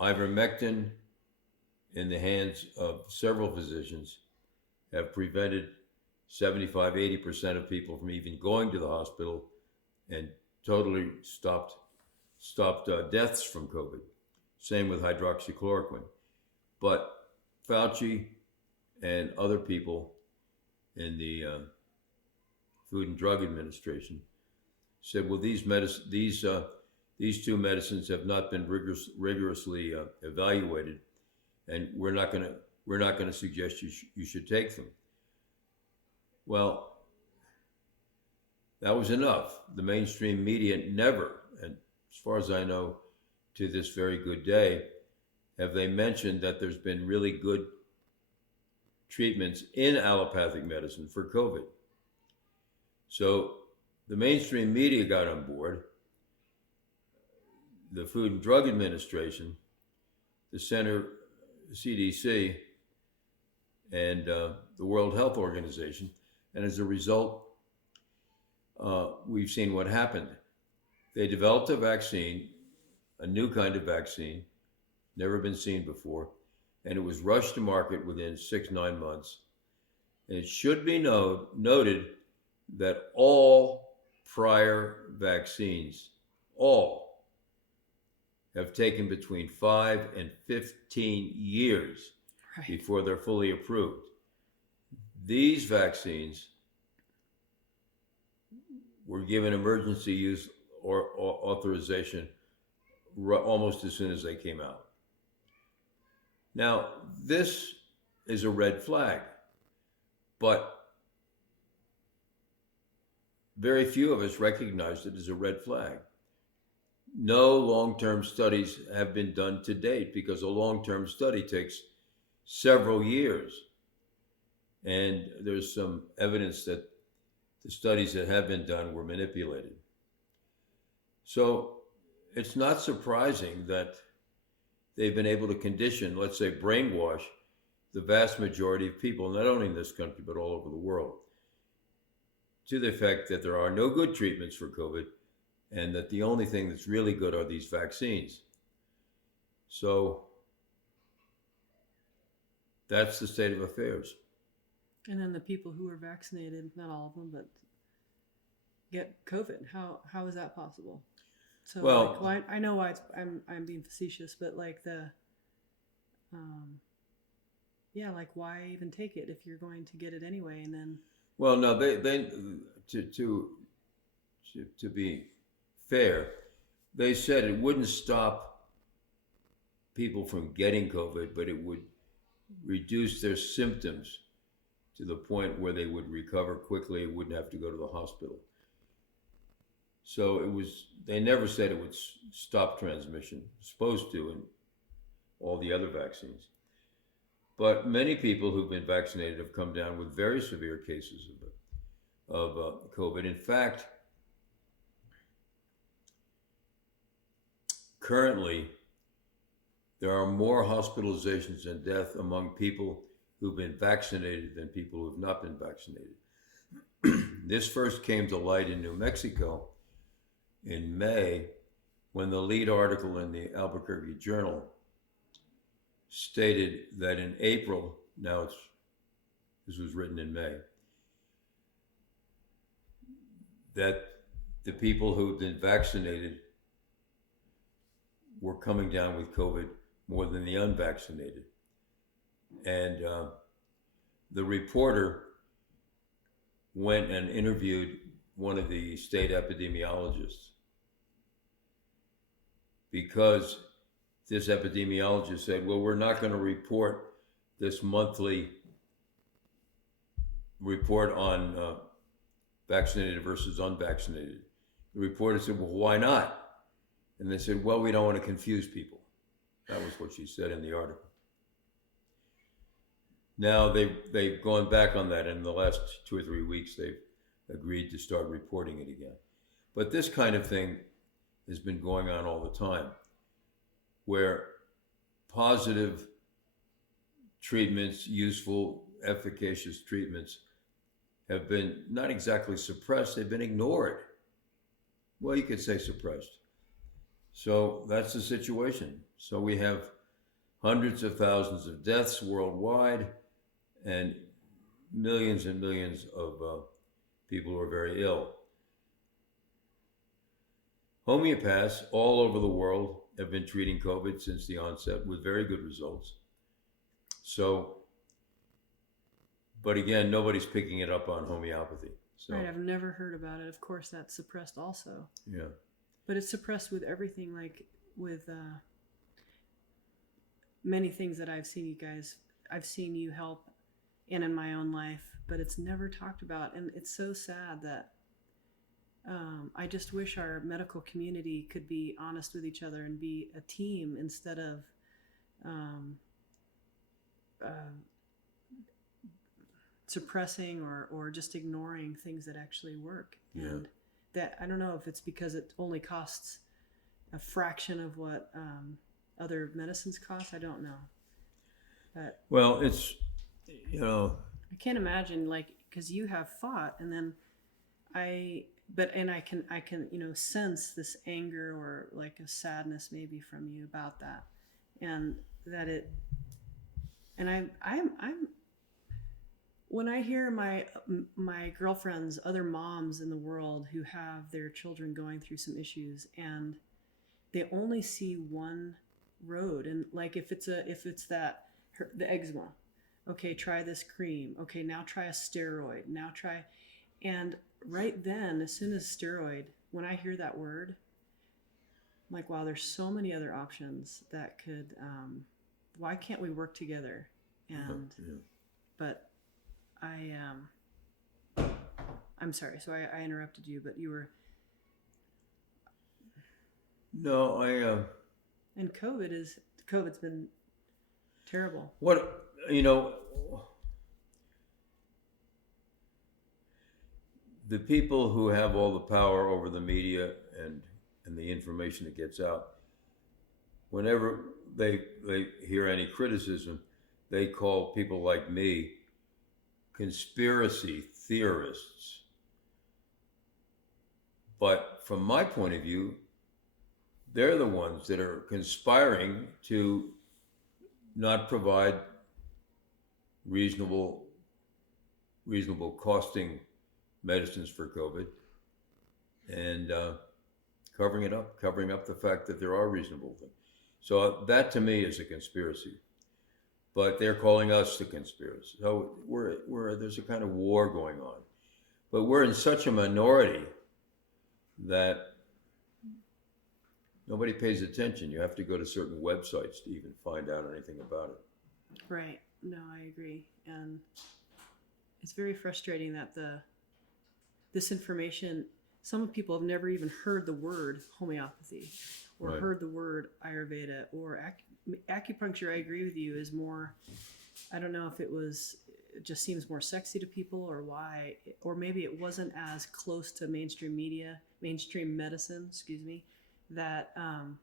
Ivermectin, in the hands of several physicians, have prevented 75-80% of people from even going to the hospital and totally stopped deaths from COVID. Same with hydroxychloroquine. But Fauci and other people in the Food and Drug Administration said, well, these two medicines have not been rigorously evaluated, and we're not going to suggest you should take them. Well, that was enough. The mainstream media never, and as far as I know, to this very good day, have they mentioned that there's been really good treatments in allopathic medicine for COVID. So the mainstream media got on board. The Food and Drug Administration, the CDC, and the World Health Organization. And as a result, we've seen what happened. They developed a vaccine, a new kind of vaccine, never been seen before, and it was rushed to market within 6-9 months. And it should be noted that all prior vaccines, all, have taken between 5 and 15 years before they're fully approved. These vaccines were given emergency use or authorization almost as soon as they came out. Now, this is a red flag, but very few of us recognized it as a red flag. No long-term studies have been done to date because a long-term study takes several years. And there's some evidence that the studies that have been done were manipulated. So it's not surprising that they've been able to condition, let's say brainwash, the vast majority of people, not only in this country, but all over the world, to the effect that there are no good treatments for COVID and that the only thing that's really good are these vaccines. So that's the state of affairs. And then the people who are vaccinated, not all of them, but get COVID. How is that possible? So, Well, I know why I'm being facetious, but like yeah, like why even take it if you're going to get it anyway? And then, well, no, they to be fair, they said it wouldn't stop people from getting COVID, but it would reduce their symptoms to the point where they would recover quickly and wouldn't have to go to the hospital. So they never said it would stop transmission. It was supposed to in all the other vaccines. But many people who've been vaccinated have come down with very severe cases of COVID. In fact, currently, there are more hospitalizations and death among people who've been vaccinated than people who have not been vaccinated. This first came to light in New Mexico in May, when the lead article in the Albuquerque Journal stated that in April, this was written in May, that the people who've been vaccinated were coming down with COVID more than the unvaccinated. And the reporter went and interviewed one of the state epidemiologists, because this epidemiologist said, well, we're not going to report this monthly report on vaccinated versus unvaccinated. The reporter said, well, why not? And they said, well, we don't want to confuse people. That was what she said in the article. Now they've gone back on that, and in the last 2 or 3 weeks they've agreed to start reporting it again. But this kind of thing has been going on all the time, where positive treatments, useful, efficacious treatments, have been not exactly suppressed, they've been ignored. Well, you could say suppressed. So that's the situation. So we have hundreds of thousands of deaths worldwide and millions of people who are very ill. Homeopaths all over the world have been treating COVID since the onset with very good results. So, but again, nobody's picking it up on homeopathy. So, right, I've never heard about it. Of course, that's suppressed also. Yeah. But it's suppressed with everything, like with many things that I've seen you guys, I've seen you help in my own life, but it's never talked about. And it's so sad that I just wish our medical community could be honest with each other and be a team instead of suppressing or just ignoring things that actually work. Yeah. And that, I don't know if it's because it only costs a fraction of what other medicines cost. I don't know. But well, it's, I can't imagine, like, because you have fought, and then I can sense this anger or like a sadness maybe from you about that, and that it, and I'm when I hear my girlfriends, other moms in the world who have their children going through some issues, and they only see one road, and like if it's the eczema, okay, try this cream, okay, now try a steroid, now try, and right then, as soon as steroid, when I hear that word, I'm like, wow, there's so many other options that could, why can't we work together? And but I'm sorry, so I interrupted you, but you were. No, And COVID's been terrible. What, the people who have all the power over the media and the information that gets out, whenever they hear any criticism, they call people like me conspiracy theorists. But from my point of view, they're the ones that are conspiring to not provide reasonable reasonable costing medicines for COVID, and covering up the fact that there are reasonable things. So that to me is a conspiracy. But they're calling us the conspiracy. So there's a kind of war going on. But we're in such a minority that nobody pays attention. You have to go to certain websites to even find out anything about it. Right. No, I agree. And it's very frustrating that this information, some people have never even heard the word homeopathy or Right. heard the word Ayurveda or acupuncture. I agree with you, is more, I don't know if it just seems more sexy to people or why, or maybe it wasn't as close to mainstream medicine, that I'm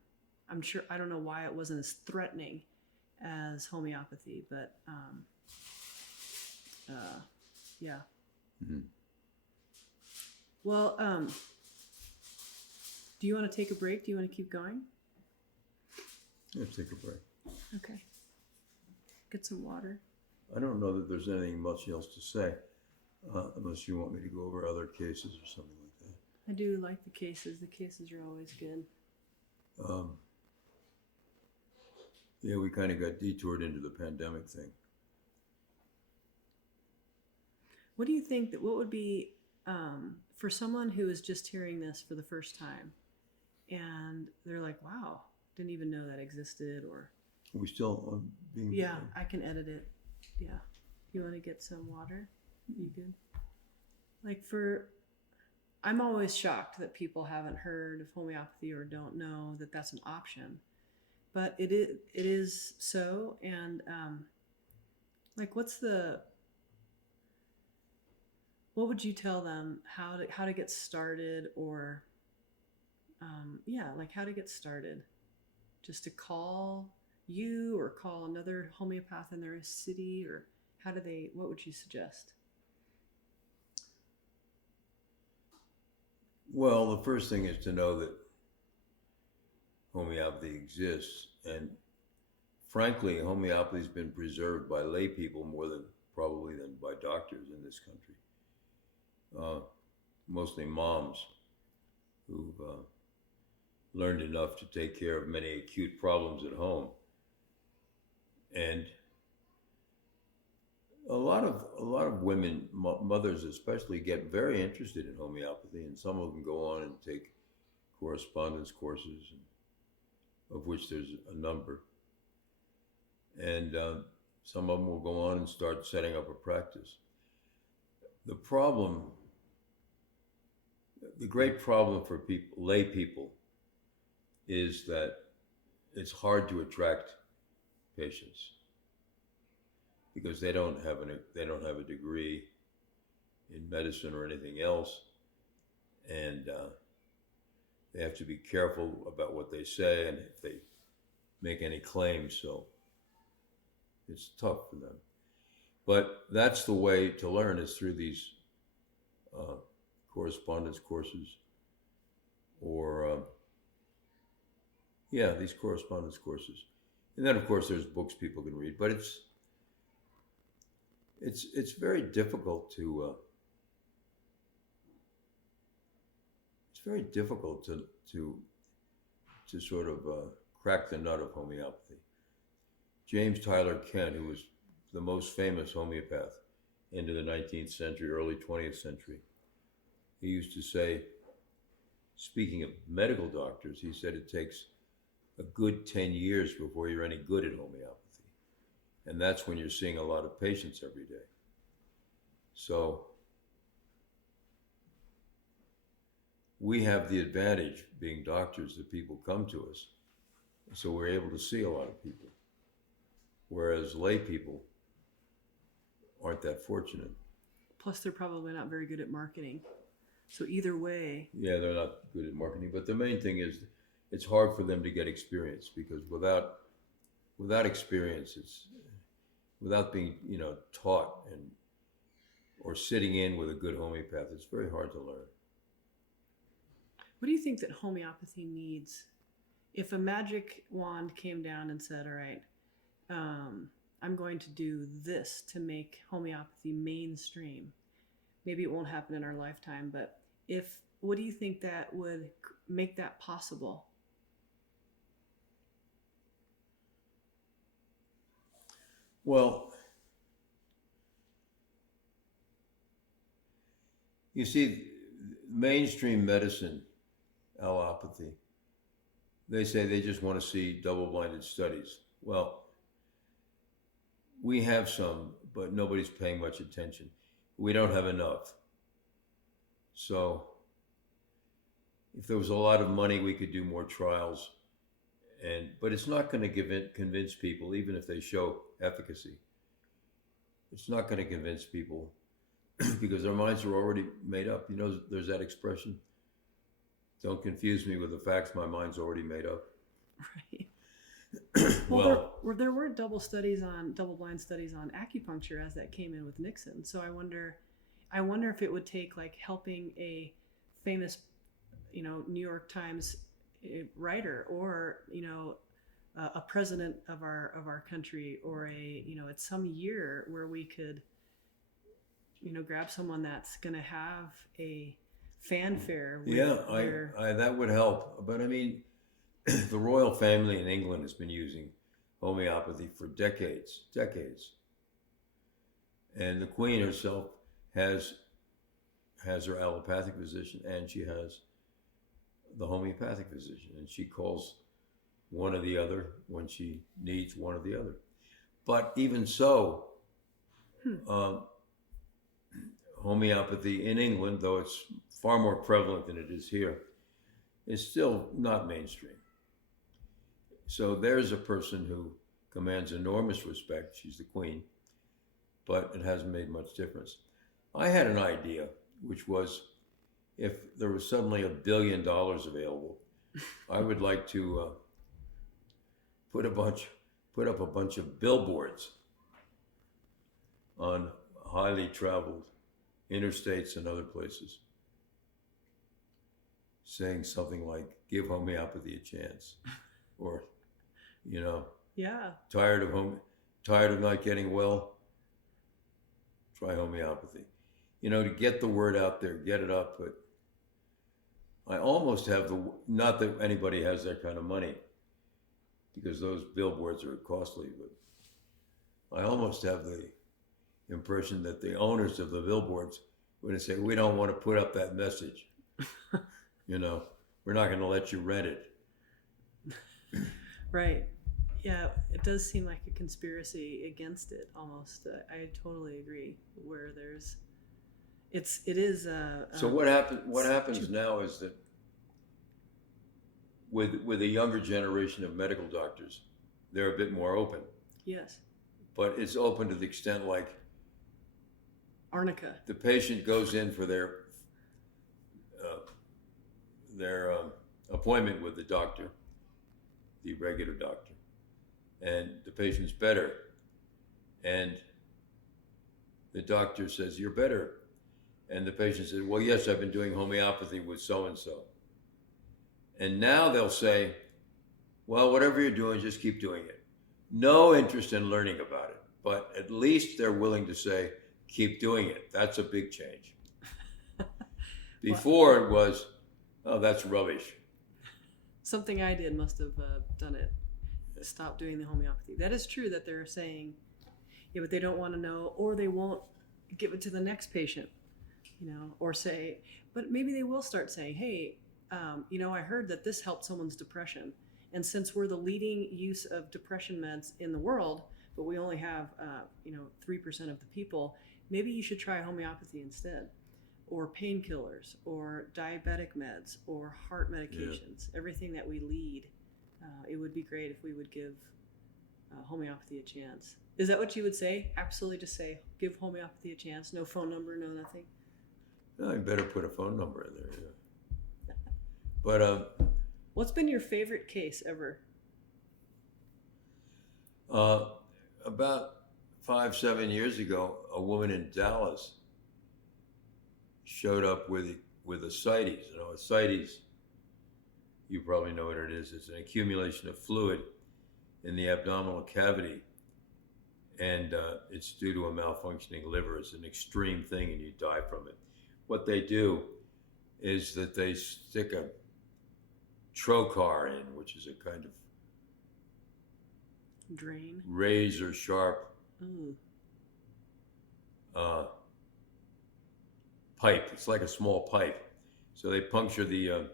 sure, I don't know why it wasn't as threatening as homeopathy, but yeah. Mm-hmm. Well, do you want to take a break? Do you want to keep going? Let's take a break. Okay. Get some water. I don't know that there's anything much else to say, unless you want me to go over other cases or something like that. I do like the cases. The cases are always good. Yeah, we kind of got detoured into the pandemic thing. What do you think what would be, for someone who is just hearing this for the first time and they're like, wow, didn't even know that existed, or... Are we still being... Yeah, I can edit it. Yeah. You want to get some water? You good? I'm always shocked that people haven't heard of homeopathy or don't know that that's an option. But it is so, and what would you tell them how to get started, or how to get started? Just to call you or call another homeopath in their city, or what would you suggest? Well, the first thing is to know that homeopathy exists, and frankly, homeopathy has been preserved by lay people more than probably than by doctors in this country. Mostly moms who've learned enough to take care of many acute problems at home, and a lot of women, mothers especially, get very interested in homeopathy, and some of them go on and take correspondence courses, of which there's a number, and some of them will go on and start setting up a practice. The great problem for lay people, is that it's hard to attract patients because they don't have a degree in medicine or anything else, and they have to be careful about what they say and if they make any claims. So it's tough for them. But that's the way to learn, is through these correspondence courses, or these correspondence courses. And then of course there's books people can read, but it's very difficult to sort of crack the nut of homeopathy. James Tyler Kent, who was the most famous homeopath into the 19th century, early 20th century, he used to say, speaking of medical doctors, he said it takes a good 10 years before you're any good at homeopathy. And that's when you're seeing a lot of patients every day. So we have the advantage, being doctors, that people come to us. So we're able to see a lot of people. Whereas lay people aren't that fortunate. Plus, they're probably not very good at marketing. So either way... Yeah, they're not good at marketing. But the main thing is it's hard for them to get experience, because without experience, without being taught or sitting in with a good homeopath, it's very hard to learn. What do you think that homeopathy needs? If a magic wand came down and said, all right, I'm going to do this to make homeopathy mainstream. Maybe it won't happen in our lifetime, but what do you think that would make that possible? Well, you see, mainstream medicine, allopathy, they say they just want to see double-blinded studies. Well, we have some, but nobody's paying much attention. We don't have enough. So if there was a lot of money, we could do more trials. But it's not going to convince people, even if they show efficacy. It's not going to convince people because their minds are already made up. You know, there's that expression, don't confuse me with the facts, my mind's already made up. Right. Well, there were double blind studies on acupuncture as that came in with Nixon. So I wonder if it would take like helping a famous, New York Times writer, or a president of our country, or at some year where we could grab someone that's going to have a fanfare with that would help. But I mean, the royal family in England has been using homeopathy for decades, and the Queen herself has her allopathic physician, and she has the homeopathic physician, and she calls one or the other when she needs one or the other. But even so, homeopathy in England, though it's far more prevalent than it is here, is still not mainstream. So there's a person who commands enormous respect. She's the Queen, but it hasn't made much difference. I had an idea, which was, if there was suddenly $1 billion available, I would like to put up a bunch of billboards on highly traveled interstates and other places, saying something like, "Give homeopathy a chance," or, tired of not getting well, try homeopathy. To get the word out there, get it up. But I almost have not that anybody has that kind of money, because those billboards are costly, but I almost have the impression that the owners of the billboards would say, "We don't want to put up that message. We're not going to let you rent it." Right. Yeah, it does seem like a conspiracy against it almost. I totally agree. Where it is. So what happens now is that with a younger generation of medical doctors, they're a bit more open. Yes. But it's open to the extent like arnica. The patient goes in for their appointment with the doctor, the regular doctor, and the patient's better, and the doctor says, "You're better," and the patient says, "Well, yes, I've been doing homeopathy with so-and-so." And now they'll say, "Well, whatever you're doing, just keep doing it." No interest in learning about it, but at least they're willing to say, "Keep doing it." That's a big change. Before it was, "Oh, that's rubbish." Something I did must have done it. Stop doing the homeopathy. That is true that they're saying, yeah, but they don't want to know, or they won't give it to the next patient, or say, but maybe they will start saying, "Hey, I heard that this helped someone's depression. And since we're the leading use of depression meds in the world, but we only have, 3% of the people, maybe you should try homeopathy instead, or painkillers, or diabetic meds, or heart medications, everything that we lead. It would be great if we would give homeopathy a chance." Is that what you would say? Absolutely, just say, give homeopathy a chance. No phone number, no nothing. No, you better put a phone number in there. Yeah. But what's been your favorite case ever? About 5-7 years ago, a woman in Dallas showed up with ascites. Ascites, you probably know what it is. It's an accumulation of fluid in the abdominal cavity, and it's due to a malfunctioning liver. It's an extreme thing, and you die from it. What they do is that they stick a trocar in, which is a kind of Drain. razor sharp pipe. It's like a small pipe. So they puncture the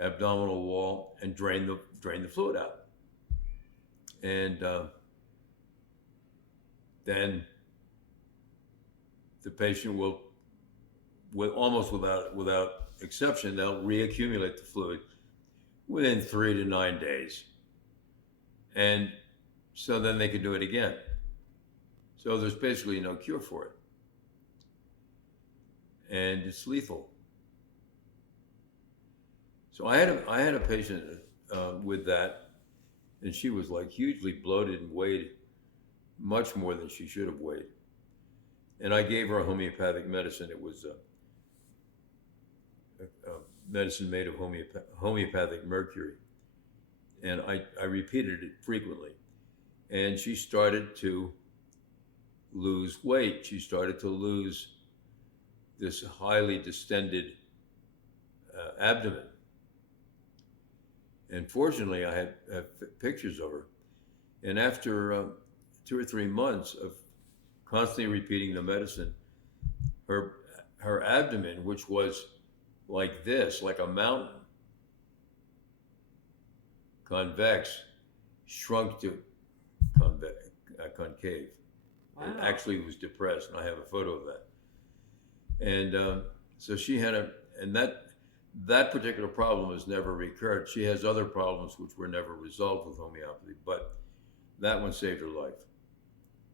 abdominal wall and drain the fluid out. And then the patient will almost without exception, they'll reaccumulate the fluid within 3 to 9 days. And so then they can do it again. So there's basically no cure for it. And it's lethal. So I had a patient with that, and she was like hugely bloated and weighed much more than she should have weighed. And I gave her a homeopathic medicine. It was a medicine made of homeopathic mercury. And I repeated it frequently. And she started to lose weight. She started to lose this highly distended abdomen. And fortunately, I have pictures of her. And after 2 or 3 months of constantly repeating the medicine, her abdomen, which was like this, like a mountain, convex, shrunk to concave. Wow. It actually was depressed, and I have a photo of that. And so she had that particular problem has never recurred. She has other problems which were never resolved with homeopathy, but that one saved her life.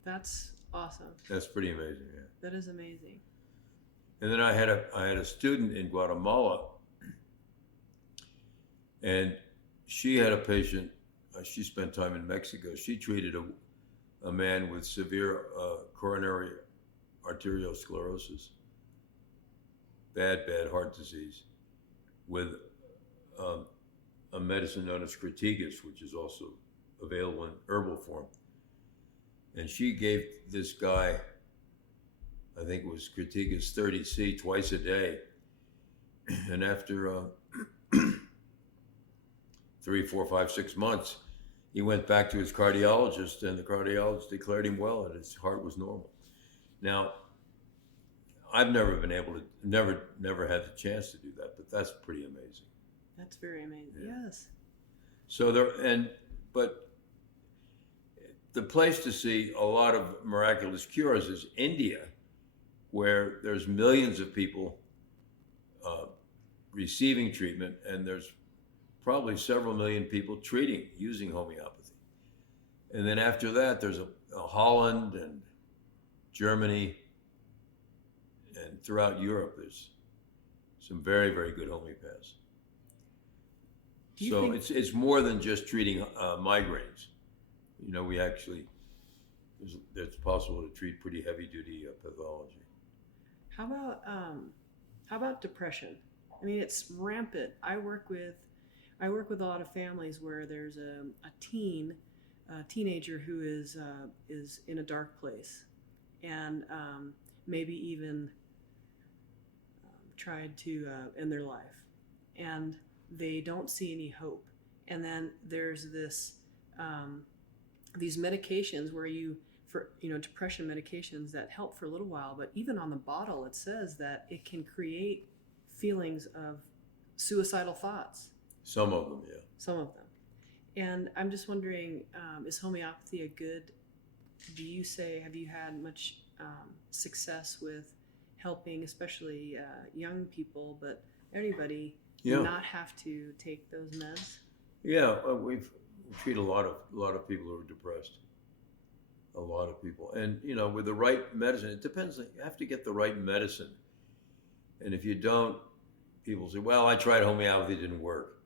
That's awesome. That's pretty amazing, yeah. That is amazing. And then I had a student in Guatemala, and she had a patient. She spent time in Mexico. She treated a man with severe coronary arteriosclerosis, bad heart disease, with a medicine known as Cratigas, which is also available in herbal form. And she gave this guy, I think it was Cratigas 30C, twice a day. And after 3, 4, 5, 6 months, he went back to his cardiologist, and the cardiologist declared him well, and his heart was normal. Now, I've never been able to, never had the chance to do that, but that's pretty amazing. That's very amazing. Yeah. Yes. So but the place to see a lot of miraculous cures is India, where there's millions of people receiving treatment, and there's probably several million people using homeopathy. And then after that, there's a Holland and Germany, and throughout Europe, there's some very, very good homeopaths. So it's more than just treating migraines. You know, we actually, it's possible to treat pretty heavy-duty pathology. How about depression? I mean, it's rampant. I work with a lot of families where there's a teenager who is in a dark place, and maybe even tried to end their life, and they don't see any hope. And then there's these medications where depression medications that help for a little while, but even on the bottle it says that it can create feelings of suicidal thoughts. Some of them, yeah. Some of them. And I'm just wondering, is homeopathy have you had much success with helping, especially young people, but anybody, not have to take those meds? Yeah, we treat a lot of people who are depressed. A lot of people. And, with the right medicine, it depends. You have to get the right medicine. And if you don't, people say, well, I tried homeopathy, it didn't work.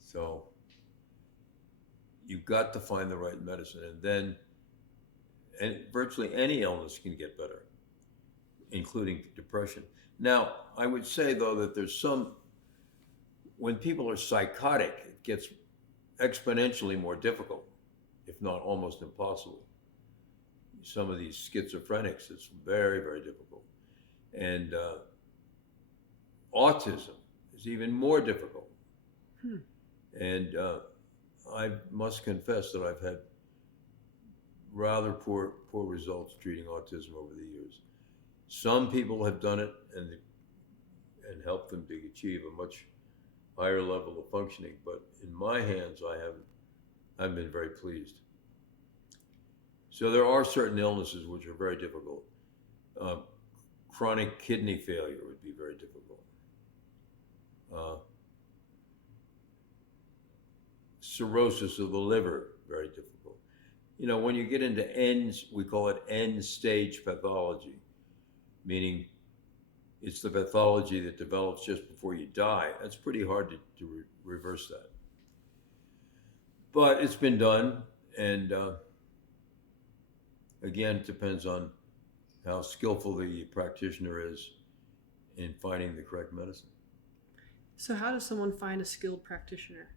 So you've got to find the right medicine. And virtually any illness can get better, including depression. Now, I would say, though, that when people are psychotic, it gets exponentially more difficult, if not almost impossible. some of these schizophrenics, it's very, very difficult. And autism is even more difficult. And I must confess that I've had rather poor results treating autism over the years. Some people have done it and helped them to achieve a much higher level of functioning, but in my hands, I've been very pleased. So there are certain illnesses which are very difficult. Chronic kidney failure would be very difficult. Cirrhosis of the liver, very difficult. You know, when you get into we call it end stage pathology, meaning it's the pathology that develops just before you die. That's pretty hard to reverse that. But it's been done, and again, it depends on how skillful the practitioner is in finding the correct medicine. So how does someone find a skilled practitioner?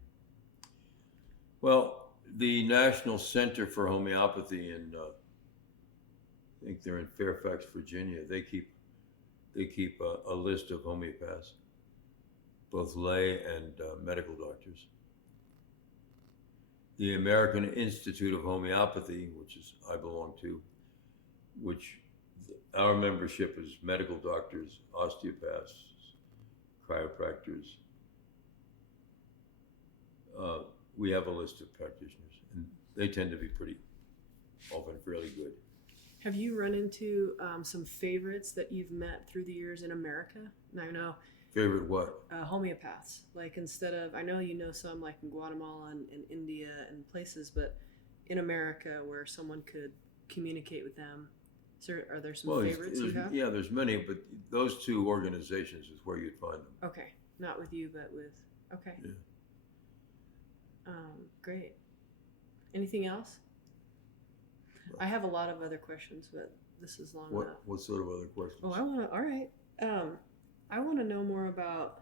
Well, the National Center for Homeopathy in, I think they're in Fairfax, Virginia, they keep a list of homeopaths, both lay and medical doctors. The American Institute of Homeopathy, which I belong to, which our membership is medical doctors, osteopaths, chiropractors. We have a list of practitioners, and they tend to be often fairly good. Have you run into some favorites that you've met through the years in America? And I know. Favorite what? Homeopaths. Like I know you know some like in Guatemala and India and places, but in America where someone could communicate with them. Are there some favorites you have? Yeah, there's many, but those two organizations is where you'd find them. Okay. Not with you, but with, okay. Yeah. Great. Anything else? I have a lot of other questions, but this is long enough. What sort of other questions? Oh, all right. I want to know more about,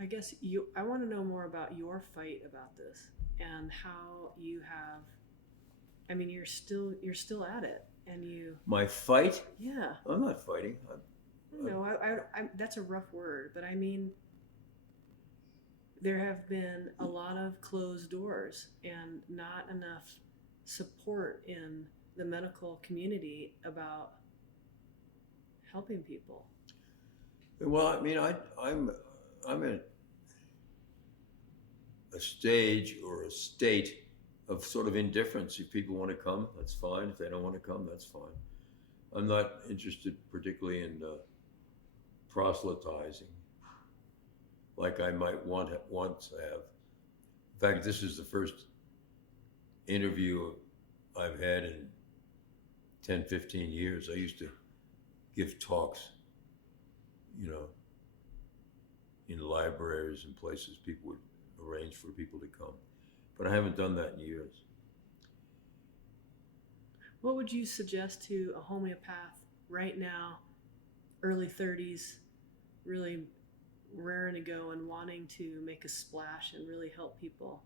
I guess I want to know more about your fight about this and how you have, I mean, you're still at it, and you. My fight? Yeah. I'm not fighting. No, I that's a rough word, but I mean, there have been a lot of closed doors and not enough support in the medical community about helping people. Well, I mean, I'm at a stage or a state of sort of indifference. If people want to come, that's fine. If they don't want to come, that's fine. I'm not interested particularly in proselytizing like I might want to have. In fact, this is the first interview I've had in 10, 15 years. I used to give talks, in libraries and places people would arrange for people to come. But I haven't done that in years. What would you suggest to a homeopath right now, early 30s, really raring to go and wanting to make a splash and really help people?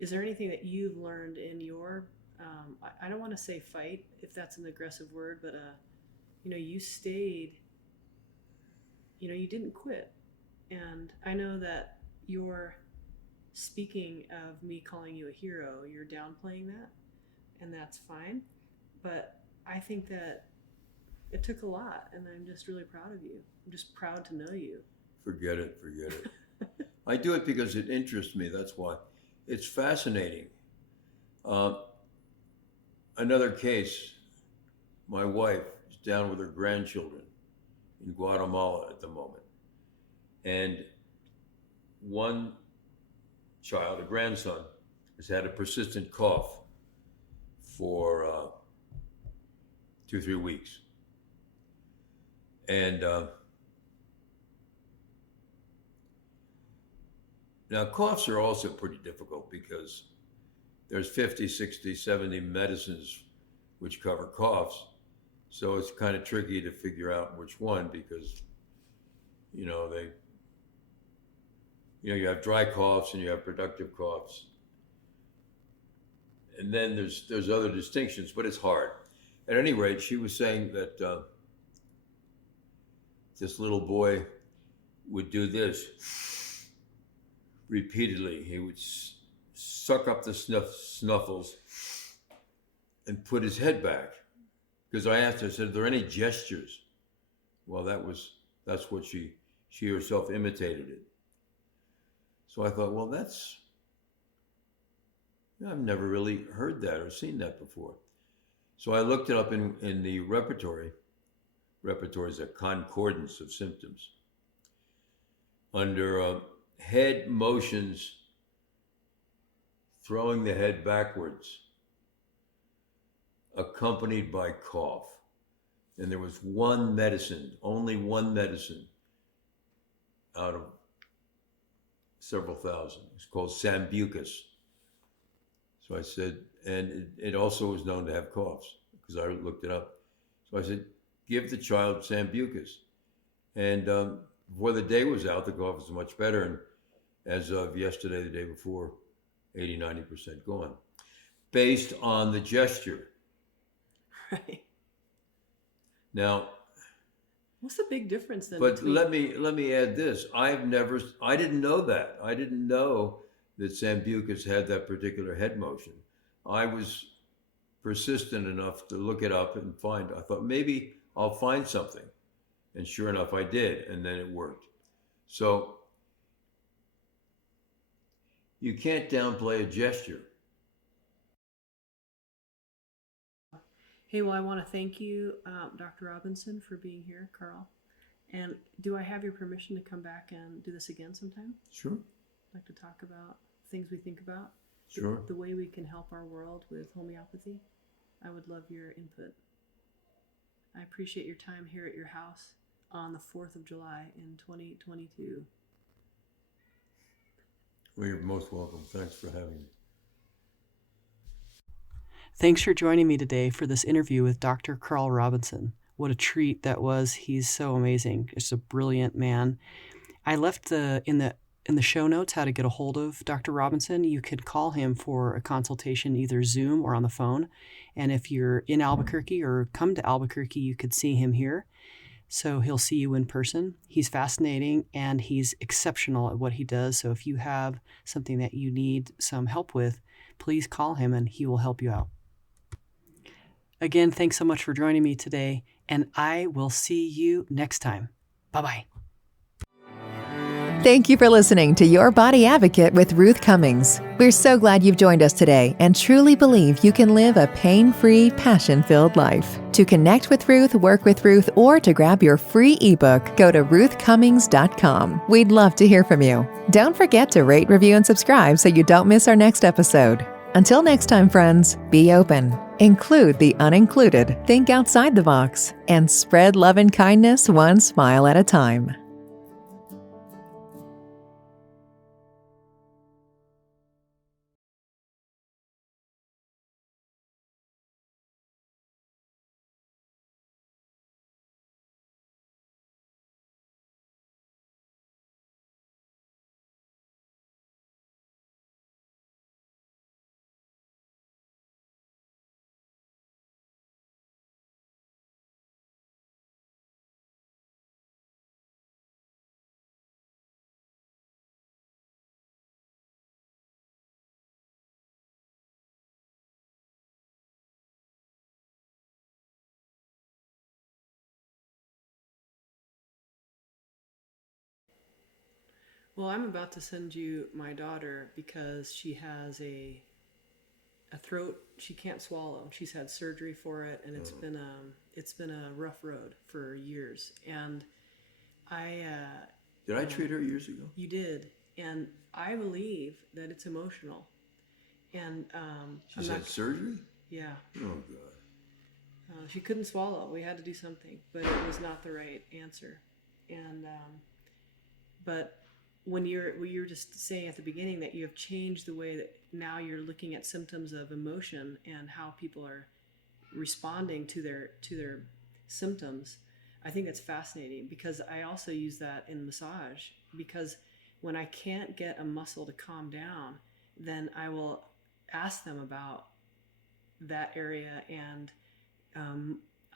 Is there anything that you've learned in your, I don't want to say fight, if that's an aggressive word, but you stayed, you didn't quit. And I know that you're speaking of me calling you a hero, you're downplaying that, and that's fine. But I think that it took a lot, and I'm just really proud of you. I'm just proud to know you. Forget it. I do it because it interests me, that's why. It's fascinating. Another case, my wife is down with her grandchildren in Guatemala at the moment. And one child, a grandson, has had a persistent cough for 2-3 weeks. And now coughs are also pretty difficult because there's 50, 60, 70 medicines which cover coughs. So it's kind of tricky to figure out which one because, You have dry coughs and you have productive coughs. And then there's other distinctions, but it's hard. At any rate, she was saying that this little boy would do this repeatedly. He would suck up the snuffles and put his head back. Because I asked her, I said, "Are there any gestures?" Well, that's what she herself imitated it. So I thought, well, I've never really heard that or seen that before. So I looked it up in the repertory. Repertory is a concordance of symptoms. Under head motions, throwing the head backwards, accompanied by cough. And there was only one medicine out of several thousand. It's called Sambucus. So I said, and it also was known to have coughs because I looked it up. So I said, give the child Sambucus. And before the day was out, the cough was much better. And as of yesterday, the day before, 80, 90% gone. Based on the gesture. Right. Now, what's the big difference then? But let me add this. I didn't know that. I didn't know that Sambucus had that particular head motion. I was persistent enough to look it up and I thought maybe I'll find something. And sure enough, I did. And then it worked. So you can't downplay a gesture. Hey, well, I want to thank you, Dr. Robison, for being here, Karl. And do I have your permission to come back and do this again sometime? Sure. I'd like to talk about things we think about. Sure. The way we can help our world with homeopathy. I would love your input. I appreciate your time here at your house on the 4th of July in 2022. Well, you're most welcome. Thanks for having me. Thanks for joining me today for this interview with Dr. Karl Robison. What a treat that was. He's so amazing. Just a brilliant man. I left in the show notes how to get a hold of Dr. Robison. You could call him for a consultation, either Zoom or on the phone. And if you're in Albuquerque or come to Albuquerque, you could see him here. So he'll see you in person. He's fascinating and he's exceptional at what he does. So if you have something that you need some help with, please call him and he will help you out. Again, thanks so much for joining me today, and I will see you next time. Bye-bye. Thank you for listening to Your Body Advocate with Ruth Cummings. We're so glad you've joined us today and truly believe you can live a pain-free, passion-filled life. To connect with Ruth, work with Ruth, or to grab your free ebook, go to ruthcummings.com. We'd love to hear from you. Don't forget to rate, review, and subscribe so you don't miss our next episode. Until next time, friends, be open, include the unincluded, think outside the box, and spread love and kindness one smile at a time. Well, I'm about to send you my daughter because she has a throat she can't swallow. She's had surgery for it, and it's been a rough road for years. And Did I treat her years ago? You did, and I believe that it's emotional. And she's had surgery? Yeah. Oh God. She couldn't swallow. We had to do something, but it was not the right answer. And but when you were just saying at the beginning that you have changed the way that now you're looking at symptoms of emotion and how people are responding to their symptoms, I think that's fascinating because I also use that in massage because when I can't get a muscle to calm down, then I will ask them about that area and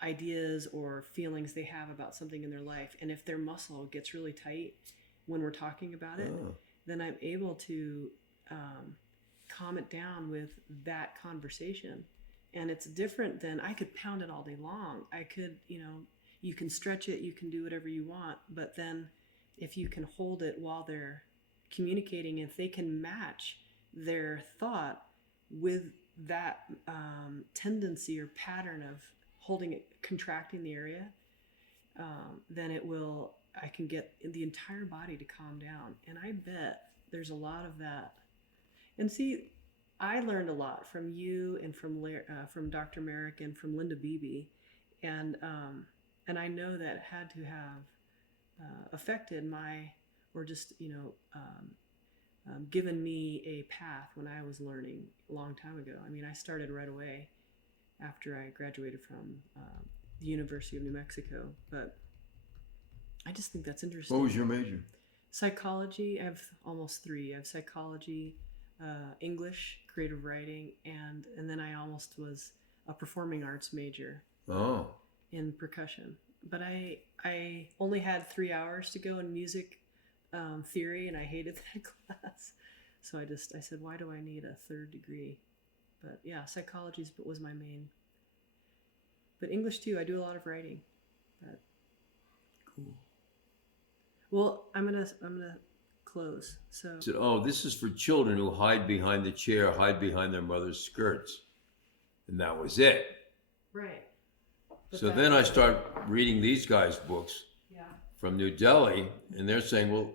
ideas or feelings they have about something in their life. And if their muscle gets really tight when we're talking about it, then I'm able to calm it down with that conversation. And it's different than I could pound it all day long. I could, you can stretch it, you can do whatever you want. But then if you can hold it while they're communicating, if they can match their thought with that tendency or pattern of holding it, contracting the area, then I can get the entire body to calm down. And I bet there's a lot of that. And see, I learned a lot from you and from Dr. Merrick and from Linda Beebe. And I know that had to have affected given me a path when I was learning a long time ago. I mean, I started right away after I graduated from the University of New Mexico, but I just think that's interesting. What was your major? Psychology. I have almost 3. I have psychology, English, creative writing, and then I almost was a performing arts major. Oh. In percussion. But I only had 3 hours to go in music theory, and I hated that class. So I said, why do I need a 3rd degree? But yeah, psychology was my main. But English too. I do a lot of writing. But cool. Well, I'm gonna close. So. This is for children who hide behind the chair, hide behind their mother's skirts, and that was it. Right. But so then I start reading these guys' books. From New Delhi, and they're saying, well,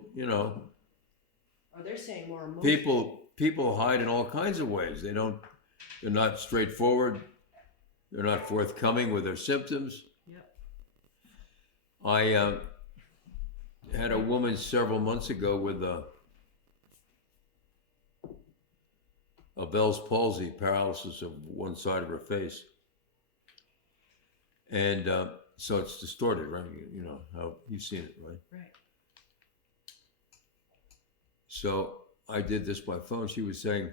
they're saying more emotional. People hide in all kinds of ways. They're not straightforward. They're not forthcoming with their symptoms. Yep. I had a woman several months ago with a Bell's palsy, paralysis of one side of her face, and so it's distorted, right? How you've seen it, right? Right. So I did this by phone. She was saying,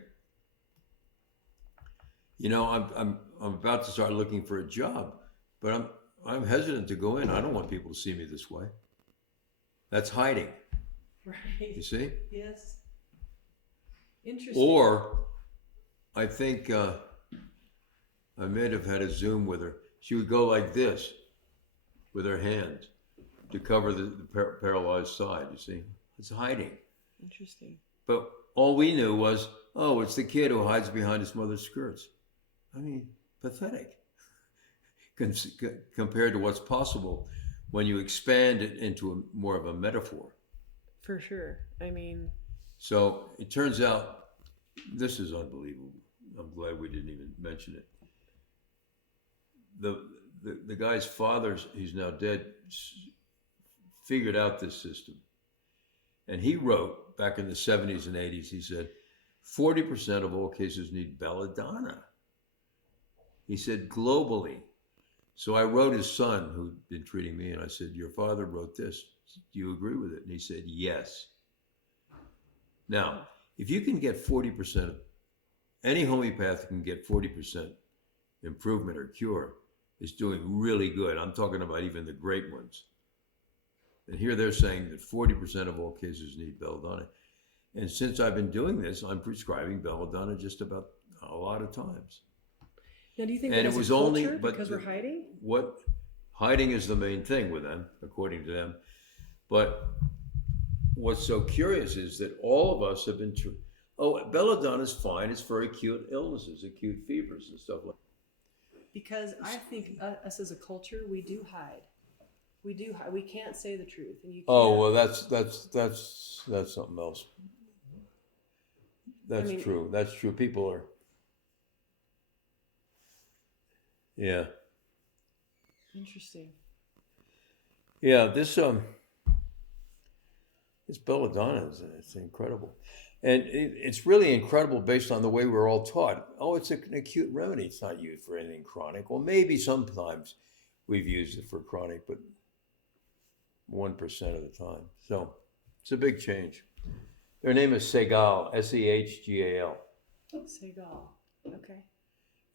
I'm about to start looking for a job, but I'm hesitant to go in. I don't want people to see me this way. That's hiding. Right. You see? Yes. Interesting. Or I think I may have had a Zoom with her. She would go like this with her hands to cover the paralyzed side, you see? It's hiding. Interesting. But all we knew was, it's the kid who hides behind his mother's skirts. I mean, pathetic compared to what's possible when you expand it into more of a metaphor. For sure. I mean... So it turns out, this is unbelievable. I'm glad we didn't even mention it. The guy's father, he's now dead, figured out this system. And he wrote back in the 70s and 80s, he said, 40% of all cases need belladonna. He said globally. So I wrote his son, who'd been treating me, and I said, your father wrote this. Do you agree with it? And he said, yes. Now, if you can get 40%, any homeopath can get 40% improvement or cure, is doing really good. I'm talking about even the great ones. And here they're saying that 40% of all cases need belladonna. And since I've been doing this, I'm prescribing belladonna just about a lot of times. Now, do you think and that it was a culture only because we're hiding? Hiding is the main thing with them, according to them. But what's so curious is that all of us have been belladonna is fine. It's for acute illnesses, acute fevers and stuff like that. Because I think us as a culture, we do hide. We do hide. We can't say the truth, and you can't. Oh well, that's something else. That's true. That's true. People are. Yeah. Interesting. Yeah, this belladonna it's incredible, and it's really incredible based on the way we're all taught. Oh, it's an acute remedy. It's not used for anything chronic. Well, maybe sometimes we've used it for chronic, but 1% of the time. So it's a big change. Their name is Segal, Sehgal. Segal. Okay.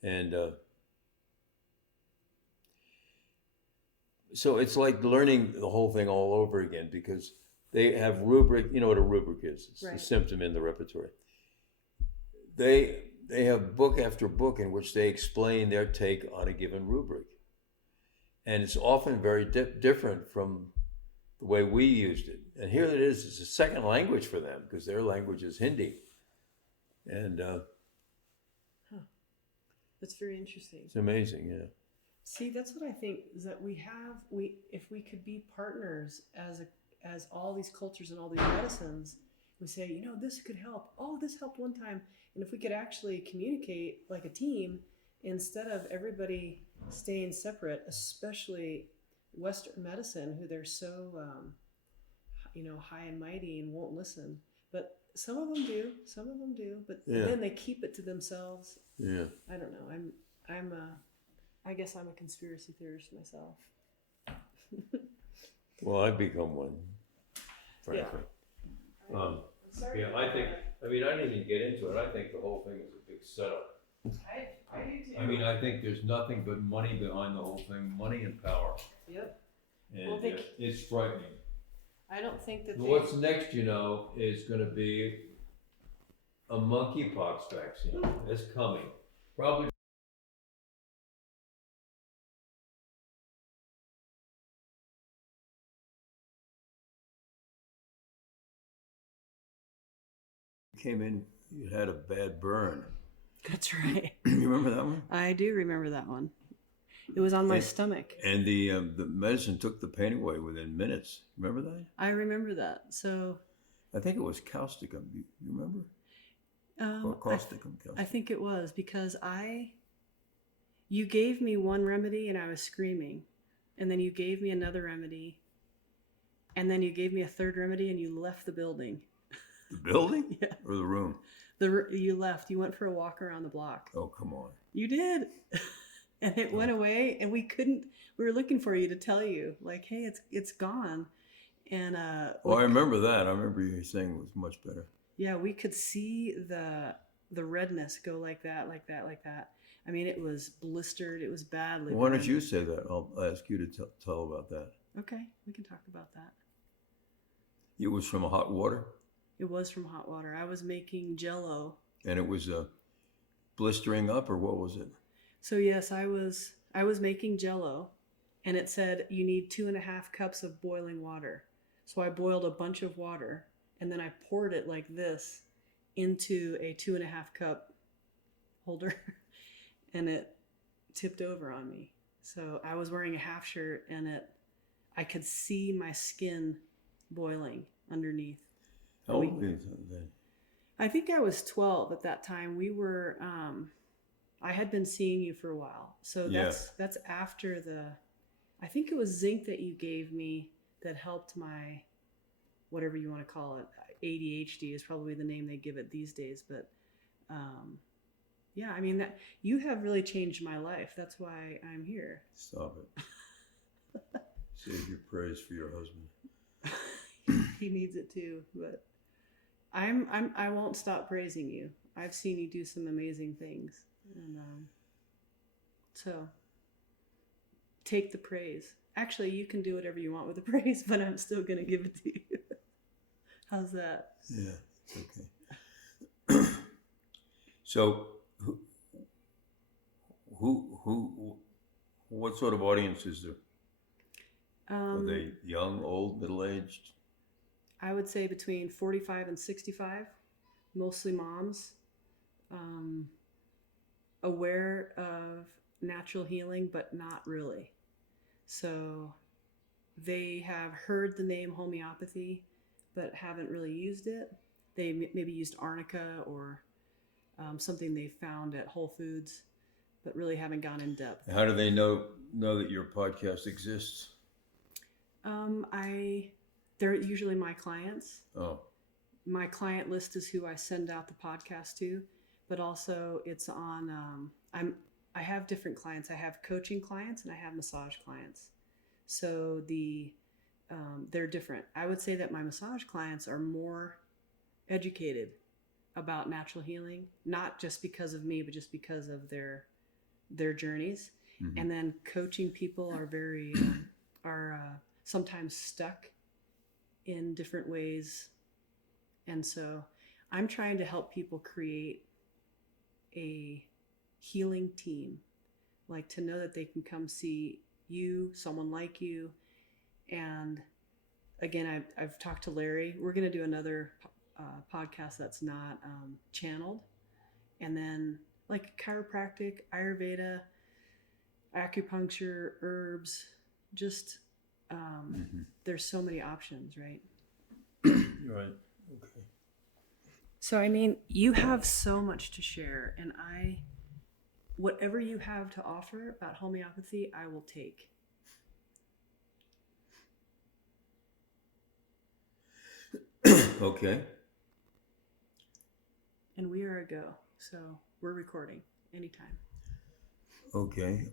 And so it's like learning the whole thing all over again, because they have rubric. You know what a rubric is? It's Right. the symptom in the repertory. They have book after book in which they explain their take on a given rubric. And it's often very different from the way we used it. And here it is, it's a second language for them, because their language is Hindi. And That's very interesting. it's amazing, yeah. See, that's what I think is that if we could be partners as all these cultures and all these medicines, we say, you know, this could help. Oh, this helped one time. And if we could actually communicate like a team instead of everybody staying separate, especially Western medicine, who they're so, high and mighty and won't listen. But some of them do. But Yeah. then they keep it to themselves. Yeah. I don't know. I guess I'm a conspiracy theorist myself. Well, I've become one, frankly. I'm sorry. I didn't even get into it. I think the whole thing is a big setup. I do too. I think there's nothing but money behind the whole thing, money and power. Yep. And Well, it's frightening. I don't think that What's next, is going to be a monkeypox vaccine. It's coming. Probably. Came in, you had a bad burn. That's right. You remember that one? I do remember that one. It was on my stomach. And the medicine took the pain away within minutes. Remember that? I remember that. So I think it was causticum. You remember? Or causticum. I think it was because you gave me one remedy and I was screaming, and then you gave me another remedy, and then you gave me a third remedy and you left the building. The building? Yeah. Or the room? You left. You went for a walk around the block. Oh, come on. You did. And it went away, and we were looking for you to tell you, like, hey, it's gone. And I remember that. I remember you saying it was much better. Yeah, we could see the redness go like that. I mean, it was blistered. It was badly. Well, why don't you say that? I'll ask you to tell about that. Okay, we can talk about that. It was from hot water? It was from hot water. I was making Jell-O. And it was blistering up, or what was it? So yes, I was making Jell-O, and it said you need 2.5 cups of boiling water. So I boiled a bunch of water, and then I poured it like this into a 2.5 cup holder, and it tipped over on me. So I was wearing a half shirt, and I could see my skin boiling underneath. How old were you then? I think I was 12 at that time. We were, I had been seeing you for a while. So that's after I think it was zinc that you gave me that helped my, whatever you want to call it, ADHD is probably the name they give it these days. But I mean, that you have really changed my life. That's why I'm here. Stop it. Save your praise for your husband. He needs it too, but I won't stop praising you. I've seen you do some amazing things, and so take the praise. Actually, you can do whatever you want with the praise, but I'm still gonna give it to you. How's that? Yeah, it's okay. So, what sort of audience is there? Are they young, old, middle-aged? I would say between 45 and 65, mostly moms, aware of natural healing, but not really. So they have heard the name homeopathy, but haven't really used it. They maybe used arnica or something they found at Whole Foods, but really haven't gone in depth. How do they know that your podcast exists? They're usually my clients. Oh. My client list is who I send out the podcast to, but also it's on, I have different clients. I have coaching clients and I have massage clients. So they're different. I would say that my massage clients are more educated about natural healing, not just because of me, but just because of their journeys. Mm-hmm. And then coaching people are very sometimes stuck in different ways. And so I'm trying to help people create a healing team, like to know that they can come see you, someone like you. And again, I've talked to Larry. We're going to do another podcast that's not channeled. And then like chiropractic, Ayurveda, acupuncture, herbs, just there's so many options, right? Right. Okay. So, I mean, you have so much to share, and whatever you have to offer about homeopathy, I will take. Okay. And we are a go, so we're recording anytime. Okay.